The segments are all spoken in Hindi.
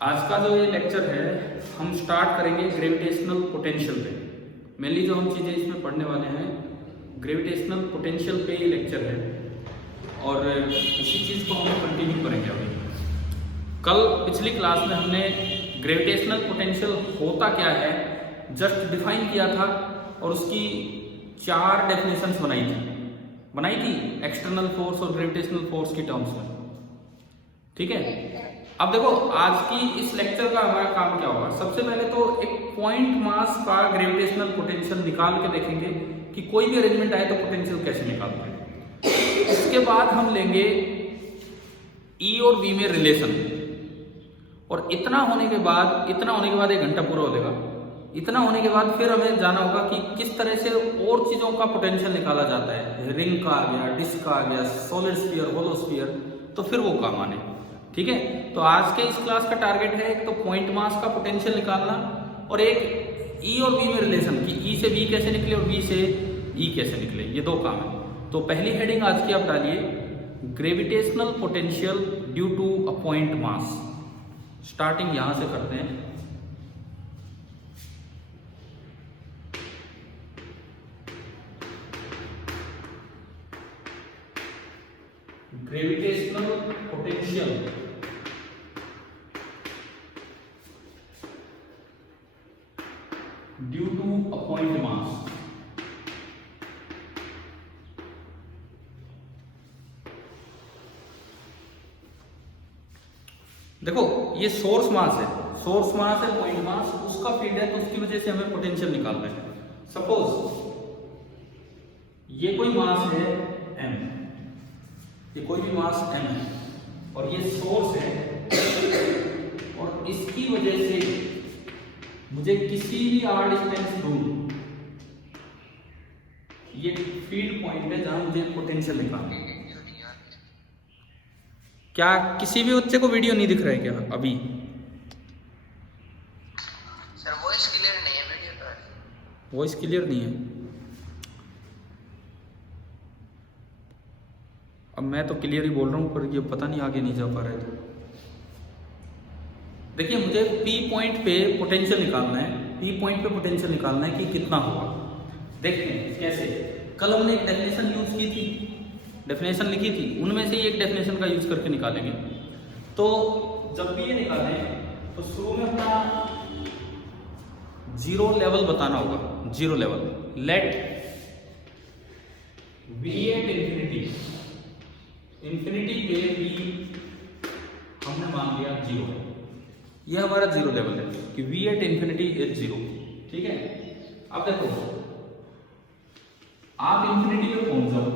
आज का जो ये लेक्चर है हम स्टार्ट करेंगे ग्रेविटेशनल पोटेंशियल पे। मेनली जो हम चीज़ें इसमें पढ़ने वाले हैं ग्रेविटेशनल पोटेंशियल पे ये लेक्चर है और उसी चीज़ को हम कंटिन्यू करेंगे अभी। कल पिछली क्लास में हमने ग्रेविटेशनल पोटेंशियल होता क्या है जस्ट डिफाइन किया था और उसकी 4 डेफिनेशंस बनाई थी एक्सटर्नल फोर्स और ग्रेविटेशनल फोर्स की टर्म्स में। ठीक है, अब देखो आज की इस लेक्चर का हमारा काम क्या होगा। सबसे पहले तो एक पॉइंट मास का ग्रेविटेशनल पोटेंशियल निकाल के देखेंगे कि कोई भी अरेंजमेंट आए तो पोटेंशियल कैसे निकालते हैं। उसके बाद हम लेंगे E और V में रिलेशन, और इतना होने के बाद 1 घंटा पूरा हो जाएगा। इतना होने के बाद फिर हमें जाना होगा कि किस तरह से और चीजों का पोटेंशियल निकाला जाता है। रिंग का आ गया, डिस्क का आ गया, सॉलिड स्फीयर, होलो स्फीयर, तो फिर वो काम आने। ठीक है, तो आज के इस क्लास का टारगेट है एक तो पॉइंट मास का पोटेंशियल निकालना और एक E और V में रिलेशन कि E से V कैसे निकले और V से E कैसे निकले, ये 2 काम है। तो पहली हेडिंग आज की आप डालिए gravitational potential due to a point mass. Starting यहां से करते हैं। Gravitational potential due to a point mass. देखो ये सोर्स मास है पॉइंट मास, उसका फील्ड है तो उसकी वजह से हमें पोटेंशियल निकालना है। सपोज ये कोई मास है m, ये कोई भी मास m है और ये सोर्स है और इसकी वजह से मुझे किसी भी r डिस्टेंस दूर ये फील्ड पॉइंट है जहां मुझे पोटेंशियल निकालना है। क्या किसी भी बच्चे को वीडियो नहीं दिख रहा है क्या अभी? सर वॉइस क्लियर नहीं है वीडियो का। वॉइस क्लियर नहीं है? अब मैं तो क्लियर ही बोल रहा हूँ पर ये पता नहीं आगे नहीं जा पा रहा है। तो देखिए मुझे P पॉइंट पे पोटेंशियल निकालना है। P पॉइंट पे पोटेंशियल निकालना है कि कितना होगा। देखते हैं कैसे। कल हमने एक डेफिनेशन यूज की थी, डेफिनेशन लिखी थी, उनमें से ही एक डेफिनेशन का यूज करके निकालेंगे। तो जब भी ये निकालें तो शुरू में अपना जीरो लेवल बताना होगा। Zero level let V at infinity पे V हमने मान लिया 0 है। यह हमारा जीरो लेवल है कि V एट इंफिनिटी इज 0। ठीक है, अब देखो आप इंफिनिटी पे पहुंच जाओ।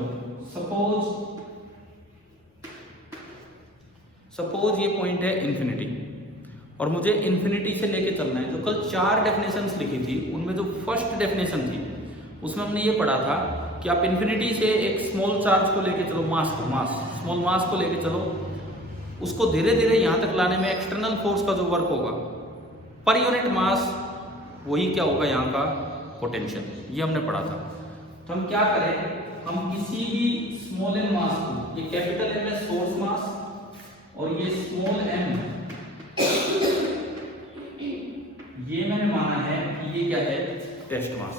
सपोज ये पॉइंट है इंफिनिटी और मुझे इंफिनिटी से लेके चलना है। तो कल 4 डेफिनेशंस लिखी थी, उनमें जो फर्स्ट डेफिनेशन थी उसमें हमने ये पढ़ा था कि आप इंफिनिटी से एक स्मॉल चार्ज को लेके चलो, स्मॉल मास को लेके चलो, उसको धीरे धीरे यहां तक लाने में एक्सटर्नल फोर्स का जो वर्क होगा पर यूनिट मास, वही क्या होगा यहाँ का पोटेंशियल। ये हमने पढ़ा था। तो हम क्या करें, हम किसी भी स्मॉल एम मास को, ये कैपिटल एम है सोर्स मास और ये स्मॉल एम, ये मैंने माना है कि ये क्या है टेस्ट मास।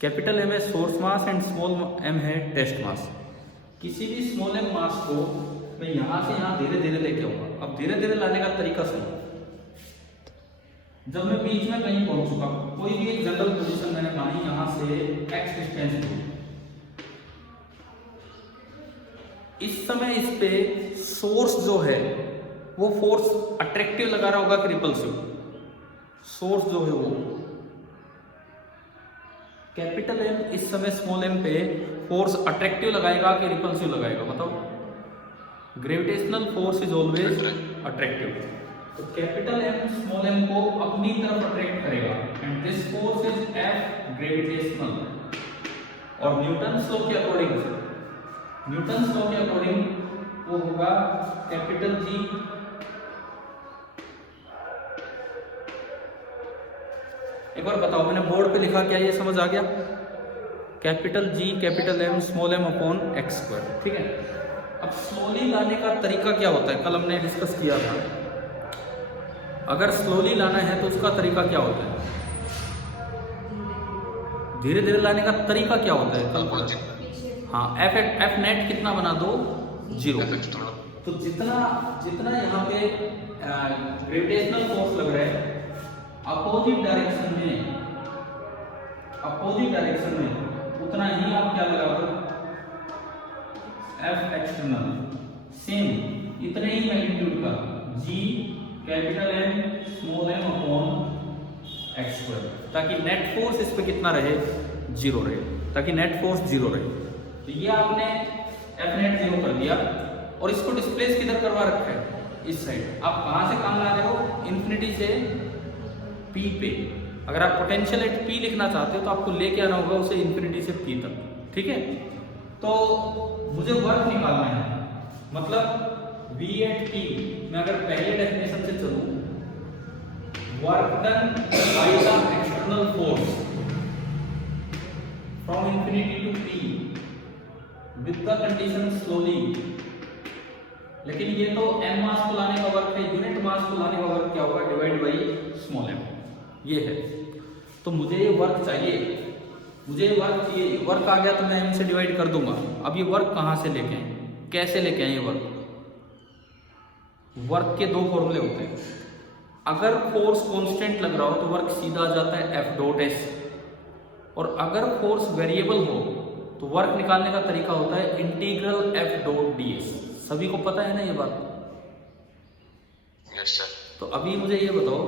कैपिटल एम है source mass and small M है टेस्ट मास। किसी भी स्मॉल एम मास को मैं यहां से यहां धीरे धीरे लेके आऊंगा। अब धीरे धीरे लाने का तरीका सुनो। जब मैं बीच में कहीं पहुंच चुका, कोई भी एक जनरल पोजीशन मैंने मानी, यहां से x डिस्टेंस दूर, इस समय इस पे सोर्स जो है वो फोर्स अट्रैक्टिव लगा रहा होगा कि रिपल्सिव। सोर्स जो है वो कैपिटल एम इस समय स्मॉल एम पे फोर्स अट्रैक्टिव लगाएगा कि रिपल्सिव लगाएगा, बताओ। Gravitational force is always attractive. तो कैपिटल एम स्मॉल एम को अपनी तरफ अट्रैक्ट करेगा and this force is F gravitational. और न्यूटन्स लॉ के अकॉर्डिंग वो होगा कैपिटल G एक बार बताओ, मैंने बोर्ड पे लिखा, क्या ये समझ आ गया? Capital G capital M small m upon x²। ठीक है, अब स्लोली लाने का तरीका क्या होता है, कल हमने डिस्कस किया था। अगर स्लोली लाना है तो उसका तरीका क्या होता है? धीरे धीरे लाने का तरीका क्या होता है? हाँ, एफ नेट कितना बना दो? 0। तो जितना जितना यहाँ पे ग्रेविटेशनल फोर्स लग रहा है अपोजिट डायरेक्शन में उतना ही आप क्या लगा दो? एफ एक्सटर्नल सेम इतने ही मैग्नीट्यूड का G capital M small M upon X square, ताकि नेट फोर्स इस पे कितना रहे? 0 रहे, ताकि नेट फोर्स 0 रहे। तो ये आपने एफ नेट 0 कर दिया और इसको डिस्प्लेस किधर करवा रखा है? इस साइड। आप कहां से काम ला रहे हो? इन्फिनिटी से पी पे। अगर आप पोटेंशियल एट पी लिखना चाहते हो तो आपको लेके आना होगा उसे इन्फिनिटी से पी तक, ठीक है? तो मुझे वर्क निकालना है, मतलब वी एट पी मैं अगर पहले डेफिनेशन से चलूं, work done by the external force from infinity to P with the condition slowly. लेकिन ये तो एम मास को लाने का वर्क है, यूनिट मास को लाने का वर्क क्या होगा? Divide by small M. ये है, तो मुझे ये वर्क चाहिए, मुझे वर्क चाहिए। वर्क आ गया तो मैं एम से डिवाइड कर दूंगा। अब ये वर्क कहाँ से लेके आए, कैसे लेके आए? ये वर्क के 2 फॉर्मूले होते हैं। अगर फोर्स कांस्टेंट लग रहा हो तो वर्क सीधा आ जाता है एफ डॉट एस, और अगर फोर्स वेरिएबल हो तो वर्क निकालने का तरीका होता है integral F dot D S. सभी को पता है ना ये बात? Yes sir. तो अभी मुझे ये बताओ,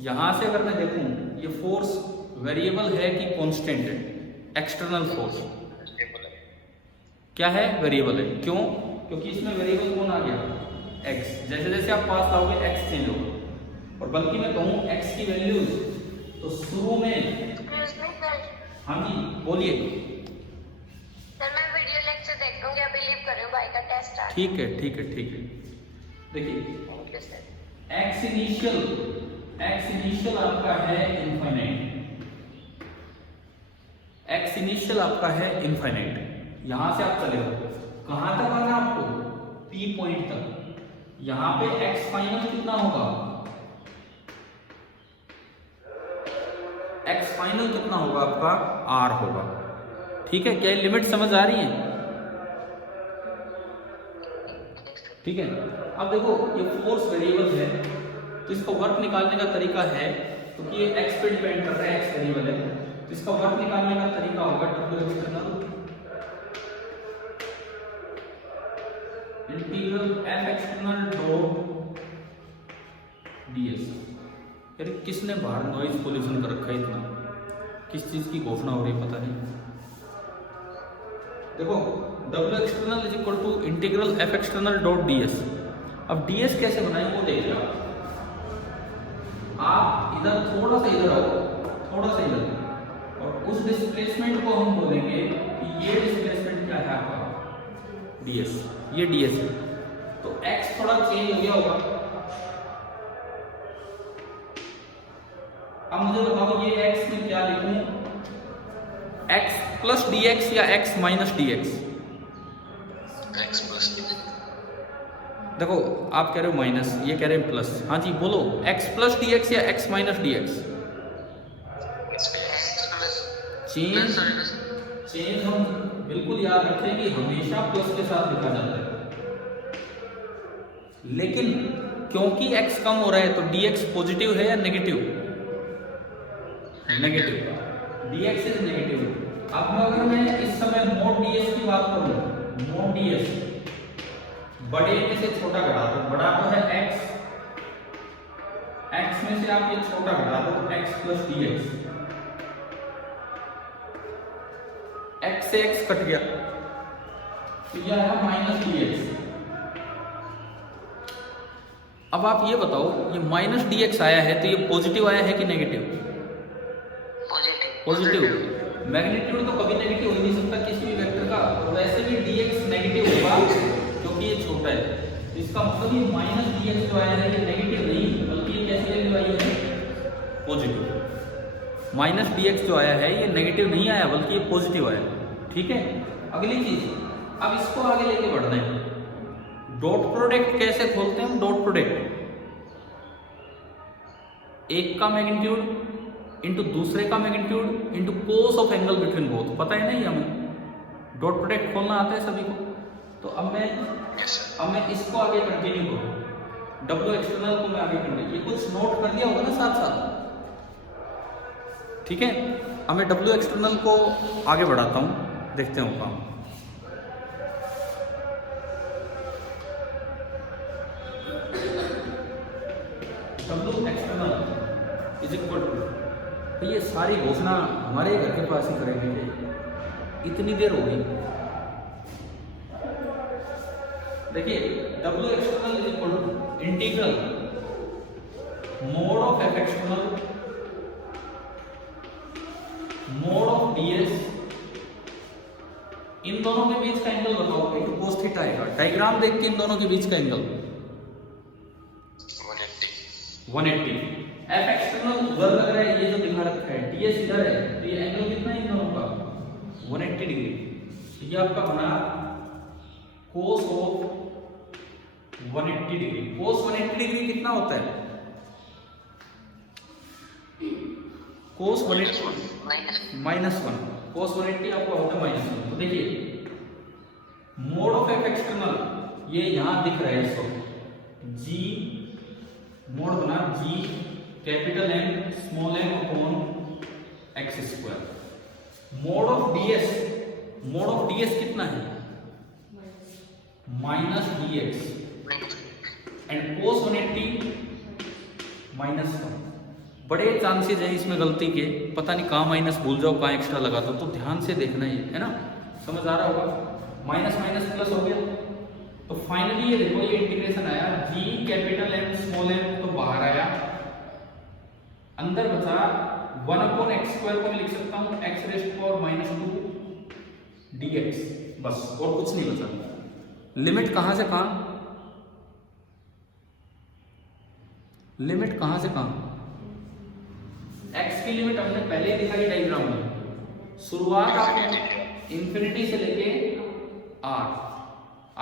यहां से अगर मैं देखूं ये फोर्स वेरिएबल है कि कांस्टेंट है? एक्सटर्नल फोर्स क्या है? वेरिएबल है। क्यों? क्योंकि इसमें वेरिएबल कौन आ गया? एक्स। जैसे जैसे आप पास लाओगे एक्स चेंज होगा, और बल्कि मैं कहूँ एक्स की वैल्यूज तो शुरू में। हाँ जी बोलिए। ठीक है ठीक है ठीक है। देखिए एक्स इनिशियल आपका है इनफाइनाइट, एक्स इनिशियल आपका है इनफाइनाइट। यहां से आप चले हो, कहां तक आना आपको? पी पॉइंट तक। यहां पे एक्स फाइनल कितना होगा? एक्स फाइनल कितना होगा आपका? आर होगा। ठीक है, क्या लिमिट समझ आ रही है? ठीक है। अब देखो ये फोर्स वेरिएबल है तो इसका वर्क निकालने का तरीका है, क्योंकि ये एक्स पे डिपेंड कर रहा है, एक्स वेरिएबल है, तो इसका वर्क निकालने का तरीका होगा W external integral F external dot DS. यार किसने बाहर नॉइज पोल्यूशन कर रखा है इतना? किस चीज की घोषणा हो रही है पता नहीं। देखो W external is equal to integral F external dot ds. अब डीएस कैसे बनाए वो देखिए। आप इधर थोड़ा सा इधर आओ, थोड़ा सा इधर, और उस डिस्प्लेसमेंट को हम बोलेंगे कि ये डिस्प्लेसमेंट क्या है आपका? डीएस। ये डीएस है। तो एक्स थोड़ा चेंज हो गया होगा। अब मुझे बताओ ये एक्स में क्या लिखूं? एक्स प्लस डी एक्स या x minus D x? X plus D. देखो आप कह रहे हो माइनस, ये कह रहे हैं प्लस। हाँ जी बोलो, एक्स प्लस डी एक्स या x minus D x? Change हम बिल्कुल याद रखें कि हमेशा प्लस के साथ लिखा जाता है, लेकिन क्योंकि एक्स कम हो रहा है तो डी एक्स पॉजिटिव है या negative? Negative. D x is negative. अब अगर मैं इस समय मोड डी एस की बात करूं, मोड डी एस बड़े में से छोटा घटा दो, बड़ा तो है एक्स, एक्स में से आप ये छोटा घटा दो, x plus D x. X से एक्स कट गया तो यह है माइनस डी एक्स। अब आप ये बताओ, ये माइनस डी एक्स आया है तो ये पॉजिटिव आया है कि नेगेटिव? पॉजिटिव। मैग्नीट्यूड तो कभी नेगेटिव हो ही नहीं सकता किसी भी वेक्टर का, और वैसे भी डी एक्स नेगेटिव होगा क्योंकि ये छोटा है। तो इसका मतलब ये माइनस डी एक्स जो आया है ये नेगेटिव नहीं, बल्कि ये कैसी वैल्यू आई है? पॉजिटिव। माइनस डी एक्स जो आया है ये नेगेटिव नहीं आया बल्कि ये पॉजिटिव आया। ठीक है। अगली चीज, अब इसको आगे लेके बढ़ना है। डॉट प्रोडक्ट कैसे खोलते हैं हम? डॉट प्रोडक्ट एक का मैग्नीट्यूड इंटू दूसरे का magnitude into cos of angle between both. पता है नहीं हमें, डॉट प्रोडक्ट खोलना आता है सभी को। तो अब मैं इसको आगे कंटिन्यू करूँ, डब्ल्यू एक्सटर्नल को मैं आगे कंटिन्यू, ये कुछ नोट कर लिया होगा ना साथ साथ, ठीक है। अब मैं डब्ल्यू एक्सटर्नल को आगे बढ़ाता हूँ, देखते हैं काम। W external is equal to, तो ये सारी घोषणा हमारे घर के पास ही करेंगे, इतनी देर हो गई। देखिए W external is equal to integral mod of F external mod of ds, इन दोनों के बीच का एंगल बताओ भाई, तो cos थीटा आएगा। डायग्राम देख के इन दोनों के बीच का एंगल 180। एफ एक्सटर्नल उधर लग रहा है, ये जो दिखा रखा है ds इधर है, तो ये एंगल कितना है इन दोनों का 180 डिग्री। ये आपका बना cos of 180 degree. cos 180 degree कितना होता है? cos 180 -1, cos 180 आपका होता है -1। तो देखिए मोड ऑफ एफ एक्सटर्नल ये यहां दिख रहा है, इसको g मोड बना g capital M small m upon x square. Mode of ds कितना है? -dx and cos 180 -1। बड़े चांसेस हैं इसमें गलती के, पता नहीं कहाँ माइनस भूल जाओ, कहाँ एक्स्ट्रा लगा दो, तो ध्यान से देखना है ना, समझ आ रहा होगा। माइनस माइनस प्लस हो गया, तो फाइनली ये देखो ये इंटीग्रेशन आया g capital M small m, तो बाहर आया, अंदर बचा 1 अपॉन x स्क्वायर को मैं लिख सकता हूँ x raise to power -2 dx, बस और कुछ नहीं बचा। लिमिट कहाँ से कहाँ, लिमिट कहाँ से कहाँ, x की लिमिट हमने पहले ही दिखाई डायग्राम में। शुरुआत आपको इंफिनिटी से लेके r,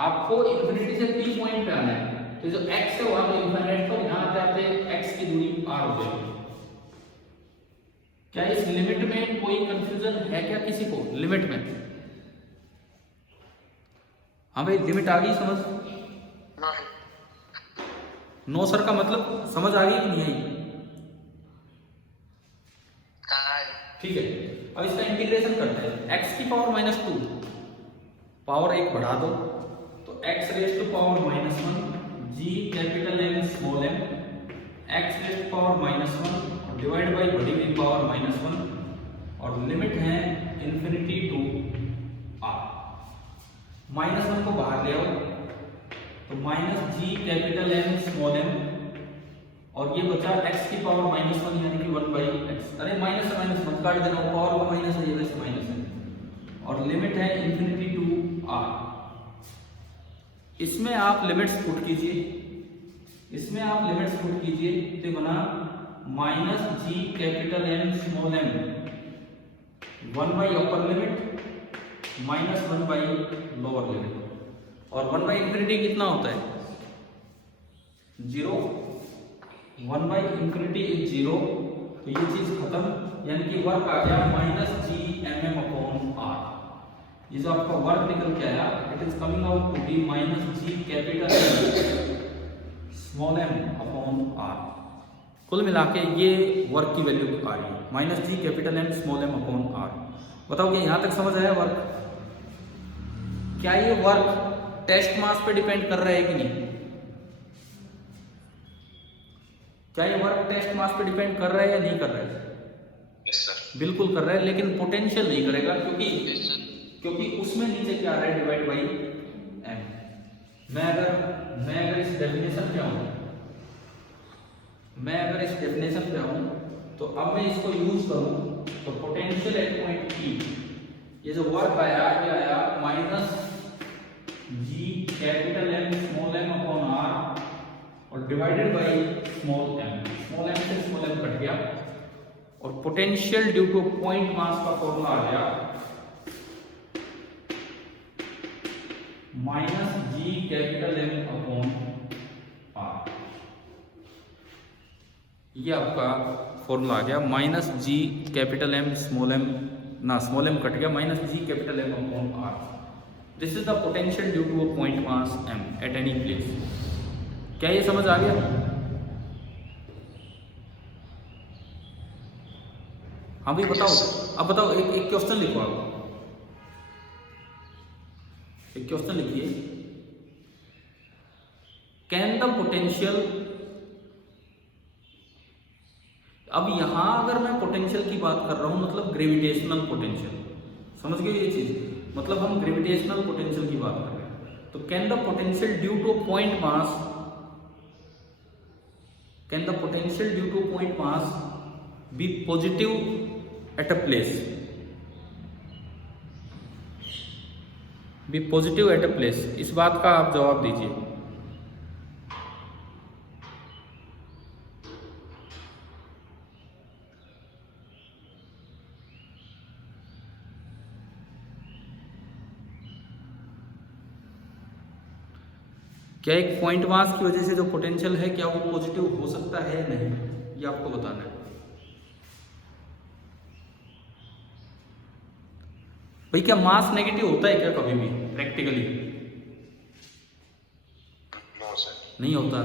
आपको इंफिनिटी से p पॉइंट पे आना है, तो जो x से हुआ तो इंफिनिट पर यहां आते आते x की दूरी r हो जाएगी। क्या इस लिमिट में कोई कंफ्यूजन है क्या किसी को? लिमिट में, हाँ भाई लिमिट आ गई समझ? नो सर का मतलब समझ आ गई कि नहीं आई? ठीक है, अब इसका इंटीग्रेशन करते हैं। x की पावर -2, पावर 1 बढ़ा दो तो x raise to power -1 g capital M small m, x raise to power -1 divide by बड़ी हुई पावर -1, और लिमिट है इंफिनिटी टू r। -1 को बाहर ले आओ तो -g capital M small m, और ये बचा x की पावर -1 यानी कि 1/x। अरे माइनस से माइनस मत काट देना, पावर का माइनस है, ये वैसे माइनस है, और लिमिट है इंफिनिटी टू r। इसमें आप लिमिट्स पुट कीजिए, इसमें आप लिमिट्स पुट कीजिए, तो बना -g capital M small m 1 upper limit -1 lower limit, और 1/इंफिनिटी कितना होता है? 0। 1/इंफिनिटी इज 0, तो ये चीज खत्म, यानी कि वर्क आ गया -g अपॉन r। ये जो आपका वर्क निकल के आया, it is coming out to be -g capital small m upon r। कुल मिला के ये वर्क की वैल्यू आ रही है -g capital M small m upon r। बताओ कि यहां तक समझ आया वर्क? क्या ये वर्क टेस्ट मास पे डिपेंड कर रहा है कि नहीं? क्या ये वर्क टेस्ट मास पे डिपेंड कर रहा है या नहीं कर रहा है? Yes sir. बिल्कुल कर रहा है, लेकिन पोटेंशियल नहीं करेगा, क्योंकि उसमें नीचे क्या आ रहा है? Divide by m। मैं अगर इस डेफिनेशन पे आऊं, तो अब मैं इसको यूज करूं तो पोटेंशियल एट पॉइंट P, ये जो वर्क आया ये आया -g capital M small m upon r, और डिवाइडेड बाई स्मॉल m से स्मॉल m कट गया, और potential due to point mass का फॉर्मूला आ गया -g capital M upon r। ये आपका फॉर्मूला आ गया, minus G capital M small M, ना स्मॉल एम कट गया, minus G capital M upon R. This is the potential due to a point mass M at any place. क्या ये समझ आ गया? हाँ भाई बताओ। अब बताओ, एक क्वेश्चन लिखो आप, एक क्वेश्चन लिखिए, कैन द पोटेंशियल, अब यहां अगर मैं पोटेंशियल की बात कर रहा हूं मतलब ग्रेविटेशनल पोटेंशियल, समझ गए ये चीज, मतलब हम ग्रेविटेशनल पोटेंशियल की बात कर रहे हैं। तो can the potential due to point mass, can the potential due to point mass be positive at a place, be positive at a place, इस बात का आप जवाब दीजिए। क्या एक पॉइंट मास की वजह से जो पोटेंशियल है क्या वो पॉजिटिव हो सकता है या नहीं, ये आपको बताना है। भाई क्या मास नेगेटिव होता है क्या कभी भी प्रैक्टिकली? नो सर, नहीं होता।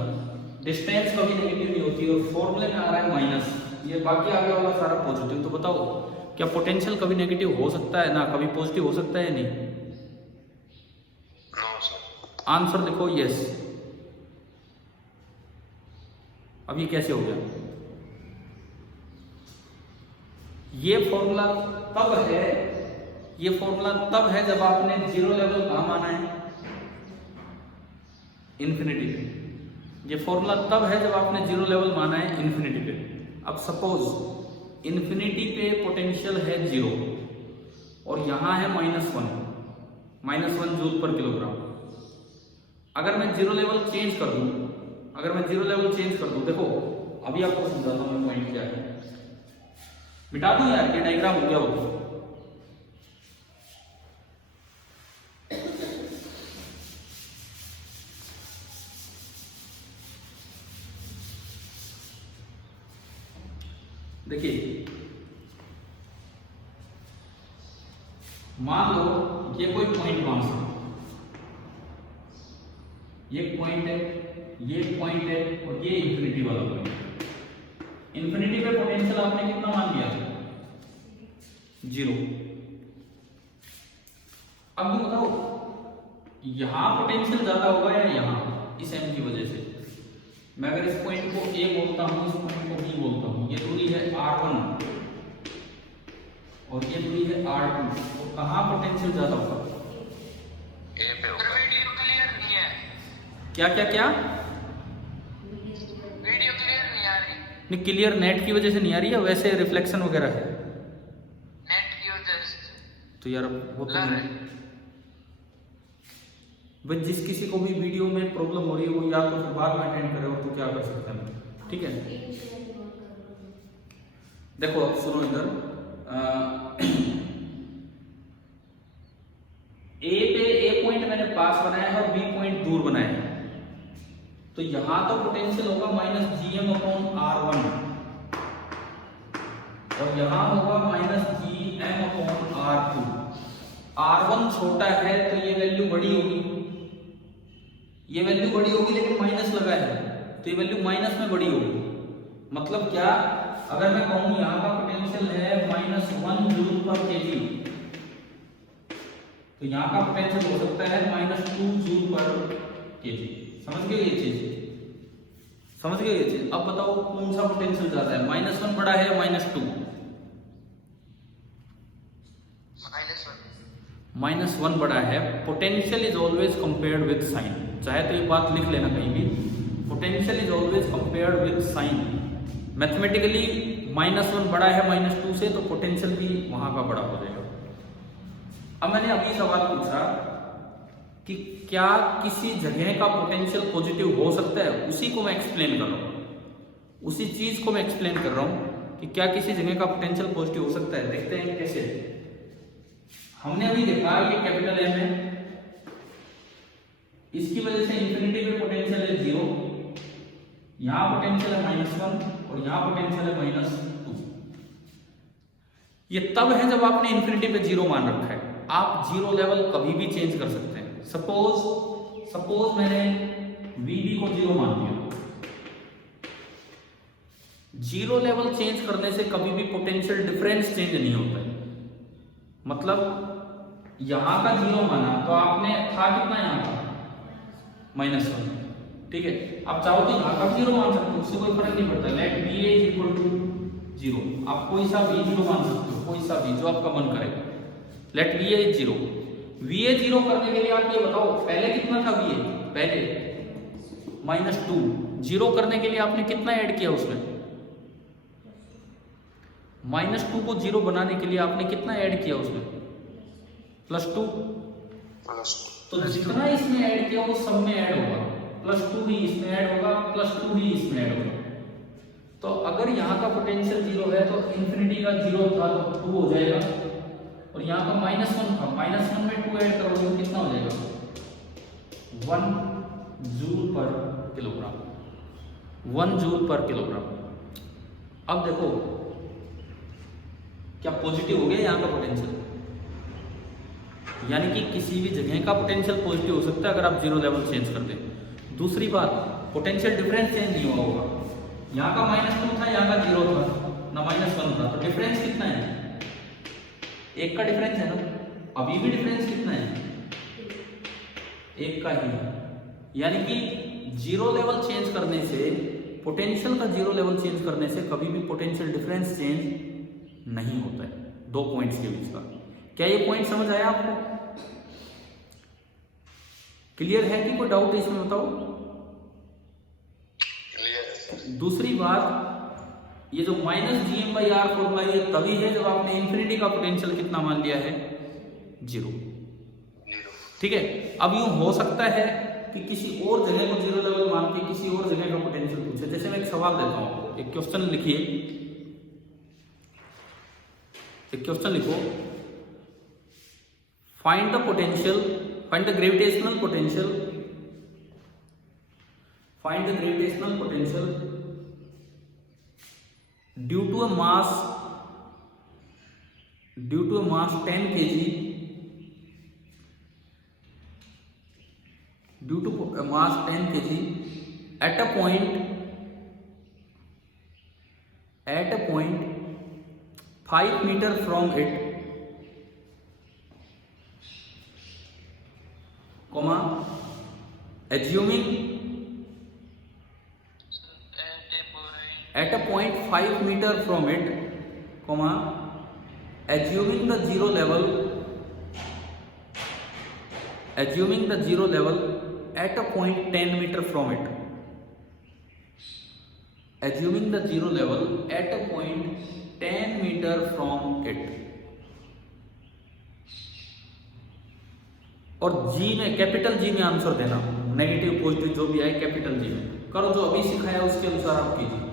डिस्टेंस कभी नेगेटिव नहीं होती, और फॉर्मूले में आ रहा है माइनस, ये बाकी आगे वाला सारा पॉजिटिव। तो बताओ क्या पोटेंशियल कभी नेगेटिव हो सकता है ना कभी पॉजिटिव हो सकता है नहीं? No sir. आंसर लिखो यस। अब ये कैसे हो गया? ये फॉर्मूला तब है, ये फॉर्मूला तब है जब आपने जीरो लेवल कहां माना है? इन्फिनिटी पे। ये फॉर्मूला तब है जब आपने जीरो लेवल माना है इन्फिनिटी पे। अब सपोज इन्फिनिटी पे पोटेंशियल है जीरो और यहां है -1, -1 जूल पर किलोग्राम। अगर मैं जीरो लेवल चेंज कर दूं, अगर मैं जीरो लेवल चेंज कर दूं, देखो अभी आपको समझाता हूं पॉइंट क्या है। मिटा दूं यार, ये डायग्राम हो गया हो। देखिए मान लो ये कोई पॉइंट मास है, ये पॉइंट है, ये पॉइंट है और ये इंफिनिटी वाला पॉइंट है। इंफिनिटी पे पोटेंशियल आपने कितना मान लिया? 0। अब ये बताओ यहां पोटेंशियल ज्यादा होगा या यहां, इस एम की वजह से। मैं अगर इस पॉइंट को ए बोलता हूं, इस पॉइंट को बी बोलता हूं, ये दूरी है r1 और ये दूरी है r2, तो कहां पोटेंशियल ज्यादा होगा? ए पे होगा। वीडियो क्लियर नहीं है। क्या क्या क्या? वीडियो क्लियर नहीं आ रही। नहीं, क्लियर नेट की वजह से नहीं आ रही है, वैसे रिफ्लेक्शन वगैरह है नेट की वजह से तो यार वो तो ब्लर है। भाई जिस किसी को भी वीडियो में प्रॉब्लम हो रही है वो या तो फिर बाद में अटेंड करे, और तो क्या कर सकते हैं। ठीक है, देखो अब सुनो इधर, ए पॉइंट मैंने पास बनाया है और बी पॉइंट दूर बनाया है, तो यहां तो पोटेंशियल होगा -gm/r1 और यहां होगा -gm/r2। r1 छोटा है तो ये वैल्यू बड़ी होगी, ये वैल्यू बड़ी होगी, लेकिन माइनस लगा है तो ये वैल्यू माइनस में बड़ी होगी। मतलब क्या, अगर मैं कहूं यहां का पोटेंशियल है -1 जूल पर केजी, तो यहां का पोटेंशियल हो सकता है -2 जूल पर केजी। समझ गए ये चीज? समझ गए ये चीज? अब बताओ कौन सा पोटेंशियल ज्यादा है, -1 बड़ा है या -2? -1 बड़ा है। Potential is always compared with sign, चाहे तो ये बात लिख लेना कहीं भी, potential is always compared with sign. Mathematically -1 बड़ा है -2 से, तो पोटेंशियल भी वहां का बड़ा हो जाएगा। अब मैंने अभी सवाल पूछा कि क्या किसी जगह का पोटेंशियल पॉजिटिव हो सकता है, उसी को मैं एक्सप्लेन कर रहा हूं, उसी चीज को मैं एक्सप्लेन कर रहा हूं कि क्या किसी जगह का पोटेंशियल पॉजिटिव हो सकता है। देखते हैं कैसे। हमने अभी देखा ये कैपिटल एम है, इसकी वजह से इंफिनिटी पे पोटेंशियल है 0, यहां पोटेंशियल है -1 और यहां पोटेंशियल है -2। ये तब है जब आपने इन्फिनिटी पे 0 मान रखा है। आप 0 लेवल कभी भी चेंज कर सकते हैं। सपोज मैंने VB को 0 मान दिया। 0 लेवल चेंज करने से कभी भी पोटेंशियल डिफरेंस चेंज नहीं होता है। मतलब यहां का 0 माना तो आपने था कितना यहां का -1, ठीक है। आप चाहो तो यहां का 0 मान सकते हो, उससे कोई फर्क नहीं पड़ता। लेट VA = 0, आप कोई सा भी 0 मान सकते हो, कोई सा भी जो आपका मन करे। Late VA = 0। VA 0 करने के लिए आप ये बताओ पहले कितना था VA, पहले -2। 0 करने के लिए आपने कितना ऐड किया उसमें, -2 को 0 बनाने के लिए आपने कितना ऐड किया उसमें, +2। तो जितना इसमें ऐड किया वो सब में ऐड होगा, +2 भी इसमें ऐड होगा, +2 भी इसमें ऐड होगा। तो अगर यहाँ का पोटेंशियल 0 है तो इन्फिनिटी का 0 था तो 2 हो जाएगा, और यहाँ का -1 था, -1 में 2 ऐड करोगे तो कितना हो जाएगा, 1 जूल पर किलोग्राम, 1 जूल पर किलोग्राम। अब देखो क्या पॉजिटिव हो गया यहाँ का पोटेंशियल, यानी कि किसी भी जगह का पोटेंशियल पॉजिटिव हो सकता है अगर आप 0 लेवल चेंज कर दें। दूसरी बात, पोटेंशियल डिफरेंस चेंज नहीं हुआ होगा। यहाँ का -2 था, यहाँ का 0 था ना, -1 था, तो डिफरेंस कितना है, 1 का डिफरेंस है ना। अभी भी डिफरेंस कितना है, 1 का ही है। यानी कि 0 लेवल चेंज करने से, पोटेंशियल का 0 लेवल चेंज करने से कभी भी पोटेंशियल डिफरेंस चेंज नहीं होता है 2 पॉइंट्स के बीच का। क्या ये पॉइंट समझ आया आपको, क्लियर है कि कोई डाउट है इसमें, बताओ। दूसरी बात, ये जो -gm/r फॉर्मूला ये तभी है जब आपने इन्फिनिटी का पोटेंशियल कितना मान लिया है, 0, ठीक है। अब यूं हो सकता है कि किसी और जगह को 0 लेवल मान के किसी और जगह का पोटेंशियल पूछे। जैसे मैं एक सवाल देता हूं आपको, एक क्वेश्चन लिखिए, एक क्वेश्चन लिखो, find the potential, find the gravitational potential, find the gravitational potential due to a mass 10 kg, due to mass 10 kg at a point 5 meter from it, comma, assuming at a point 5 meter from it, comma, assuming the zero level at a point 10 meter from it, assuming the zero level at a point 10 meter from it। और जी में, कैपिटल जी में आंसर देना, नेगेटिव पॉजिटिव जो भी आए कैपिटल जी में करो, जो अभी सिखाया उसके अनुसार आप कीजिए।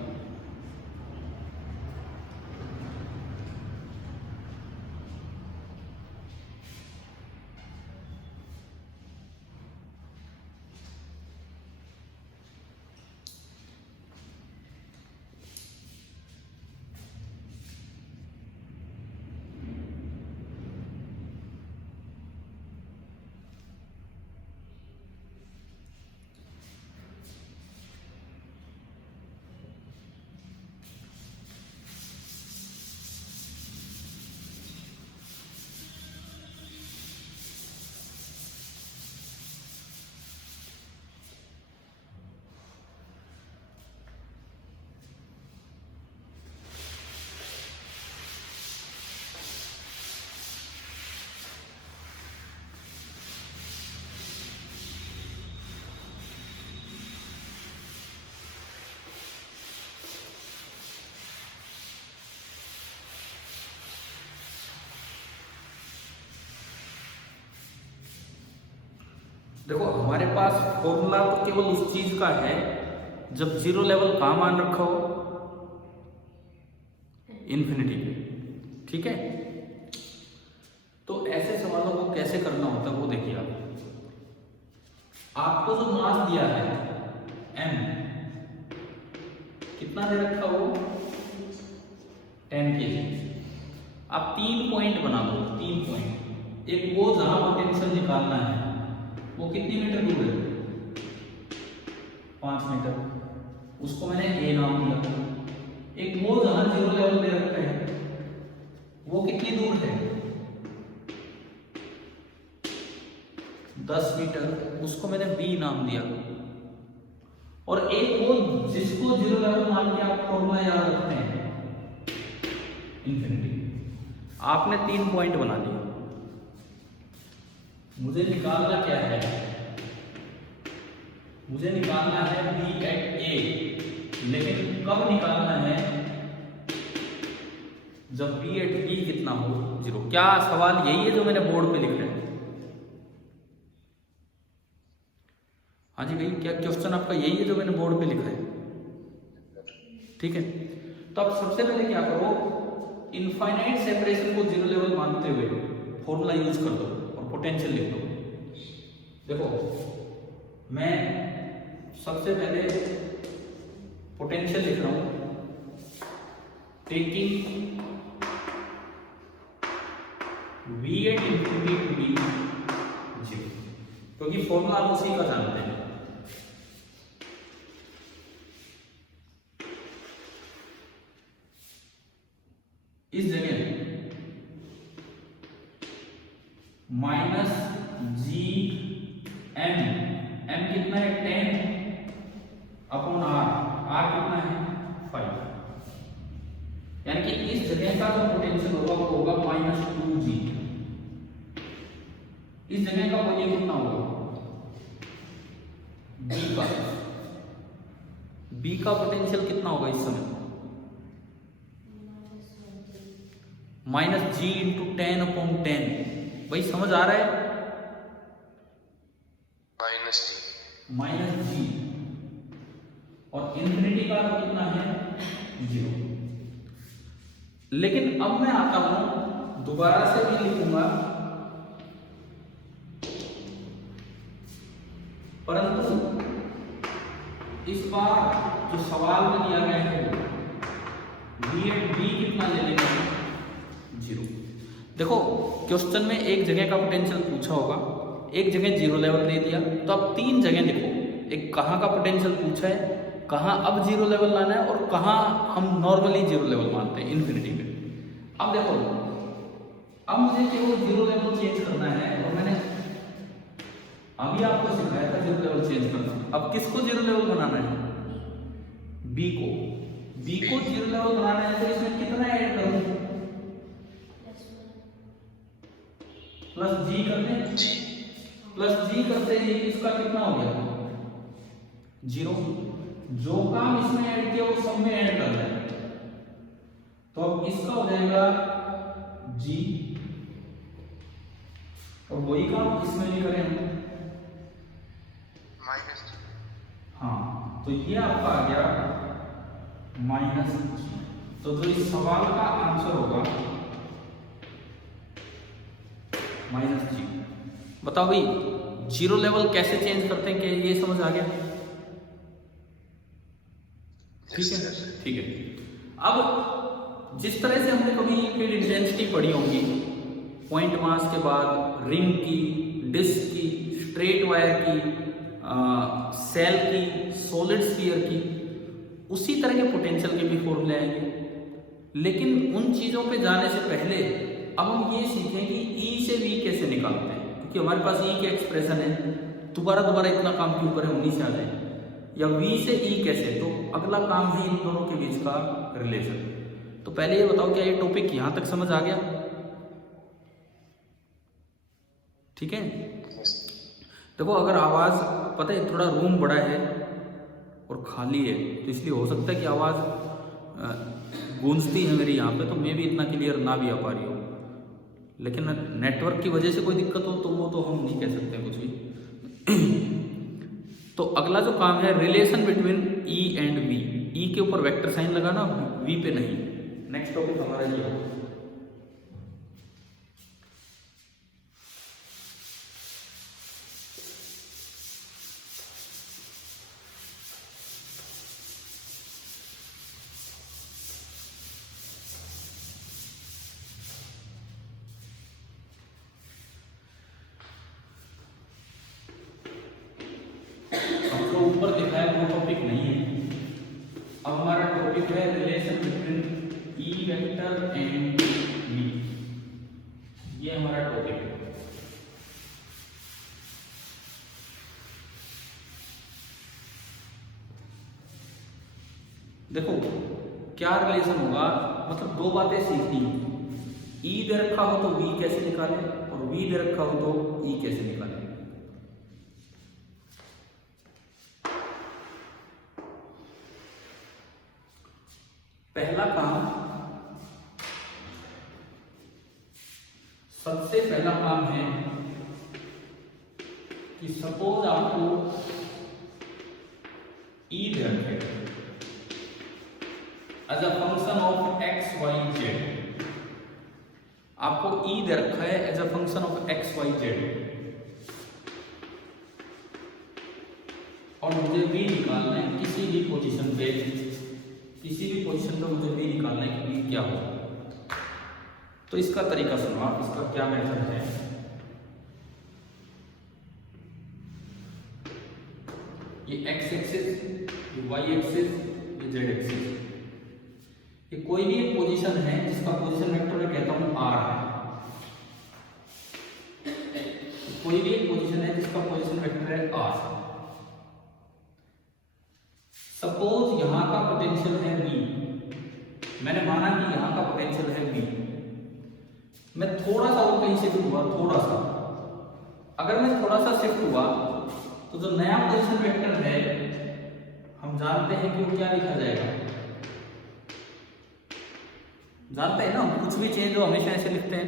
देखो हमारे पास फॉर्मूला तो केवल उस चीज का है जब 0 लेवल कहाँ मान रखा हो, इन्फिनिटी पे, ठीक है। तो ऐसे सवालों को कैसे करना होता है वो देखिए आप। आपको जो मास दिया है m, कितना दे रखा वो 10 kg। आप 3 पॉइंट बना दो, 3 पॉइंट। एक वो जहां पोटेंशियल निकालना है वो कितनी मीटर दूर है, 5 मीटर, उसको मैंने ए नाम दिया। एक वो जहां जीरो लेवल दे रखा है वो कितनी दूर है, 10 मीटर, उसको मैंने बी नाम दिया। और एक वो जिसको जीरो लेवल मान के आप फॉर्मूला याद रखते हैं इंफिनिटी। आपने 3 पॉइंट बना लिए। मुझे निकालना क्या है, मुझे निकालना है बी एट ए, लेकिन कब निकालना है, जब बी एट बी कितना हो 0। क्या सवाल यही है जो मैंने बोर्ड पे लिखा है? हाँ जी भाई, क्या क्वेश्चन आपका यही है जो मैंने बोर्ड पे लिखा है? ठीक है, तो आप सबसे पहले क्या करो, इनफाइनाइट सेपरेशन को जीरो लेवल मानते हुए फॉर्मूला यूज कर दो और पोटेंशियल लिख दो। देखो मैं सबसे पहले पोटेंशियल लिख रहा हूं, taking V at infinity to be 0, क्योंकि फॉर्मूला आप उसी का जानते हैं। इस जगह माइनस जी एम, एम कितना है 10 अपॉन आर, आर कितना है 5, यानी कि इस जगह का जो पोटेंशियल होगा वो होगा -2g। इस जगह का वॉल्यूम कितना होगा, बी का पोटेंशियल कितना होगा इस समय, -g इंटू 10/10। भाई समझ आ रहा है, -g, और इंफिनिटी का तो कितना है 0। लेकिन अब मैं आता हूं, दोबारा से भी लिखूंगा, परंतु इस बार जो सवाल में दिया गया है बी एट बी कितना ले लेंगे 0। देखो क्वेश्चन में एक जगह का पोटेंशियल पूछा होगा, एक जगह जीरो लेवल दे दिया, तो आप 3 जगह लिखो, एक कहाँ का पोटेंशियल पूछा है, कहाँ अब जीरो लेवल लाना है, और कहाँ हम नॉर्मली जीरो लेवल मानते हैं इन्फिनिटी में। अब देखो, अब मुझे केवल जीरो लेवल चेंज करना है, और मैंने अभी आपको सिखाया था जीरो लेवल चेंज करना। अब किसको जीरो लेवल बनाना है, बी को, बी को जीरो लेवल बनाना है, तो इसमें कितना ऐड करूं, प्लस जी करते, प्लस जी करते ही इसका कितना हो गया 0। जो काम इसमें ऐड किया वो सब में ऐड कर रहा है, तो अब इसका हो जाएगा जी, और वही काम इसमें भी करें माइनस। हाँ, तो ये आपका आ गया -g। तो जो इस सवाल का आंसर होगा -g। बताओ भाई जीरो लेवल कैसे चेंज करते हैं, क्या ये समझ आ गया? ठीक है, ठीक है। अब जिस तरह से हमने कभी फील्ड इंटेंसिटी पढ़ी होंगी, पॉइंट मास के बाद रिंग की, डिस्क की, स्ट्रेट वायर की, सेल की, सॉलिड स्फीयर की, उसी तरह के पोटेंशियल के भी फॉर्मूले आएंगे। लेकिन उन चीजों पे जाने से पहले अब हम ये सीखें कि ई से वी कैसे निकालते हैं, क्योंकि हमारे पास ई के एक्सप्रेशन है, दोबारा इतना काम क्यों करें, उन्हीं से आ जाए। या वी से ई कैसे, तो अगला काम है इन दोनों के बीच का रिलेशन। तो पहले ये बताओ, क्या ये टॉपिक यहां तक समझ आ गया? ठीक है। देखो अगर आवाज, पता है थोड़ा रूम बड़ा है और खाली है, तो इसलिए हो सकता है कि आवाज गूंजती है मेरी यहाँ पे, तो मैं भी इतना क्लियर ना भी आ पा रही हूँ। लेकिन नेटवर्क की वजह से कोई दिक्कत हो तो वो तो हम नहीं कह सकते कुछ भी। तो अगला जो काम है, relation between E and V. E के ऊपर वेक्टर साइन लगाना, वी पे नहीं। नेक्स्ट टॉपिक हमारा ये है। अब हमारा टॉपिक है relation between E vector and V. ये हमारा टॉपिक है। देखो क्या रिलेशन होगा, मतलब दो बातें सीखनी है। ई दे रखा हो तो वी कैसे निकालें, और वी दे रखा हो तो ई कैसे निकालें। पहला काम, सबसे पहला काम है कि सपोज आपको ई दे रखे as a function of x Y Z. आपको ई दे रखा है as a function of x Y Z, और मुझे वी निकालना है किसी भी पोजीशन पे। किसी भी पोजीशन पे मुझे वी निकालना है कि वी क्या हो। तो इसका तरीका सुनो आप, इसका क्या मेथड है। ये एक्स एक्सिस, ये वाई एक्सिस, ये जेड एक्सिस। ये कोई भी एक पोजीशन है जिसका पोजीशन वेक्टर मैं कहता हूं आर है। कोई भी एक पोजीशन है जिसका पोजीशन वेक्टर है आर। सपोज यहां का पोटेंशियल है V, मैंने माना कि यहां का पोटेंशियल है V। मैं थोड़ा सा और कहीं शिफ्ट हुआ, थोड़ा सा, अगर मैं थोड़ा सा शिफ्ट हुआ तो जो नया पोजीशन वेक्टर है हम जानते हैं कि वो क्या लिखा जाएगा। जानते हैं ना, कुछ भी चेंज हो हमेशा ऐसे लिखते हैं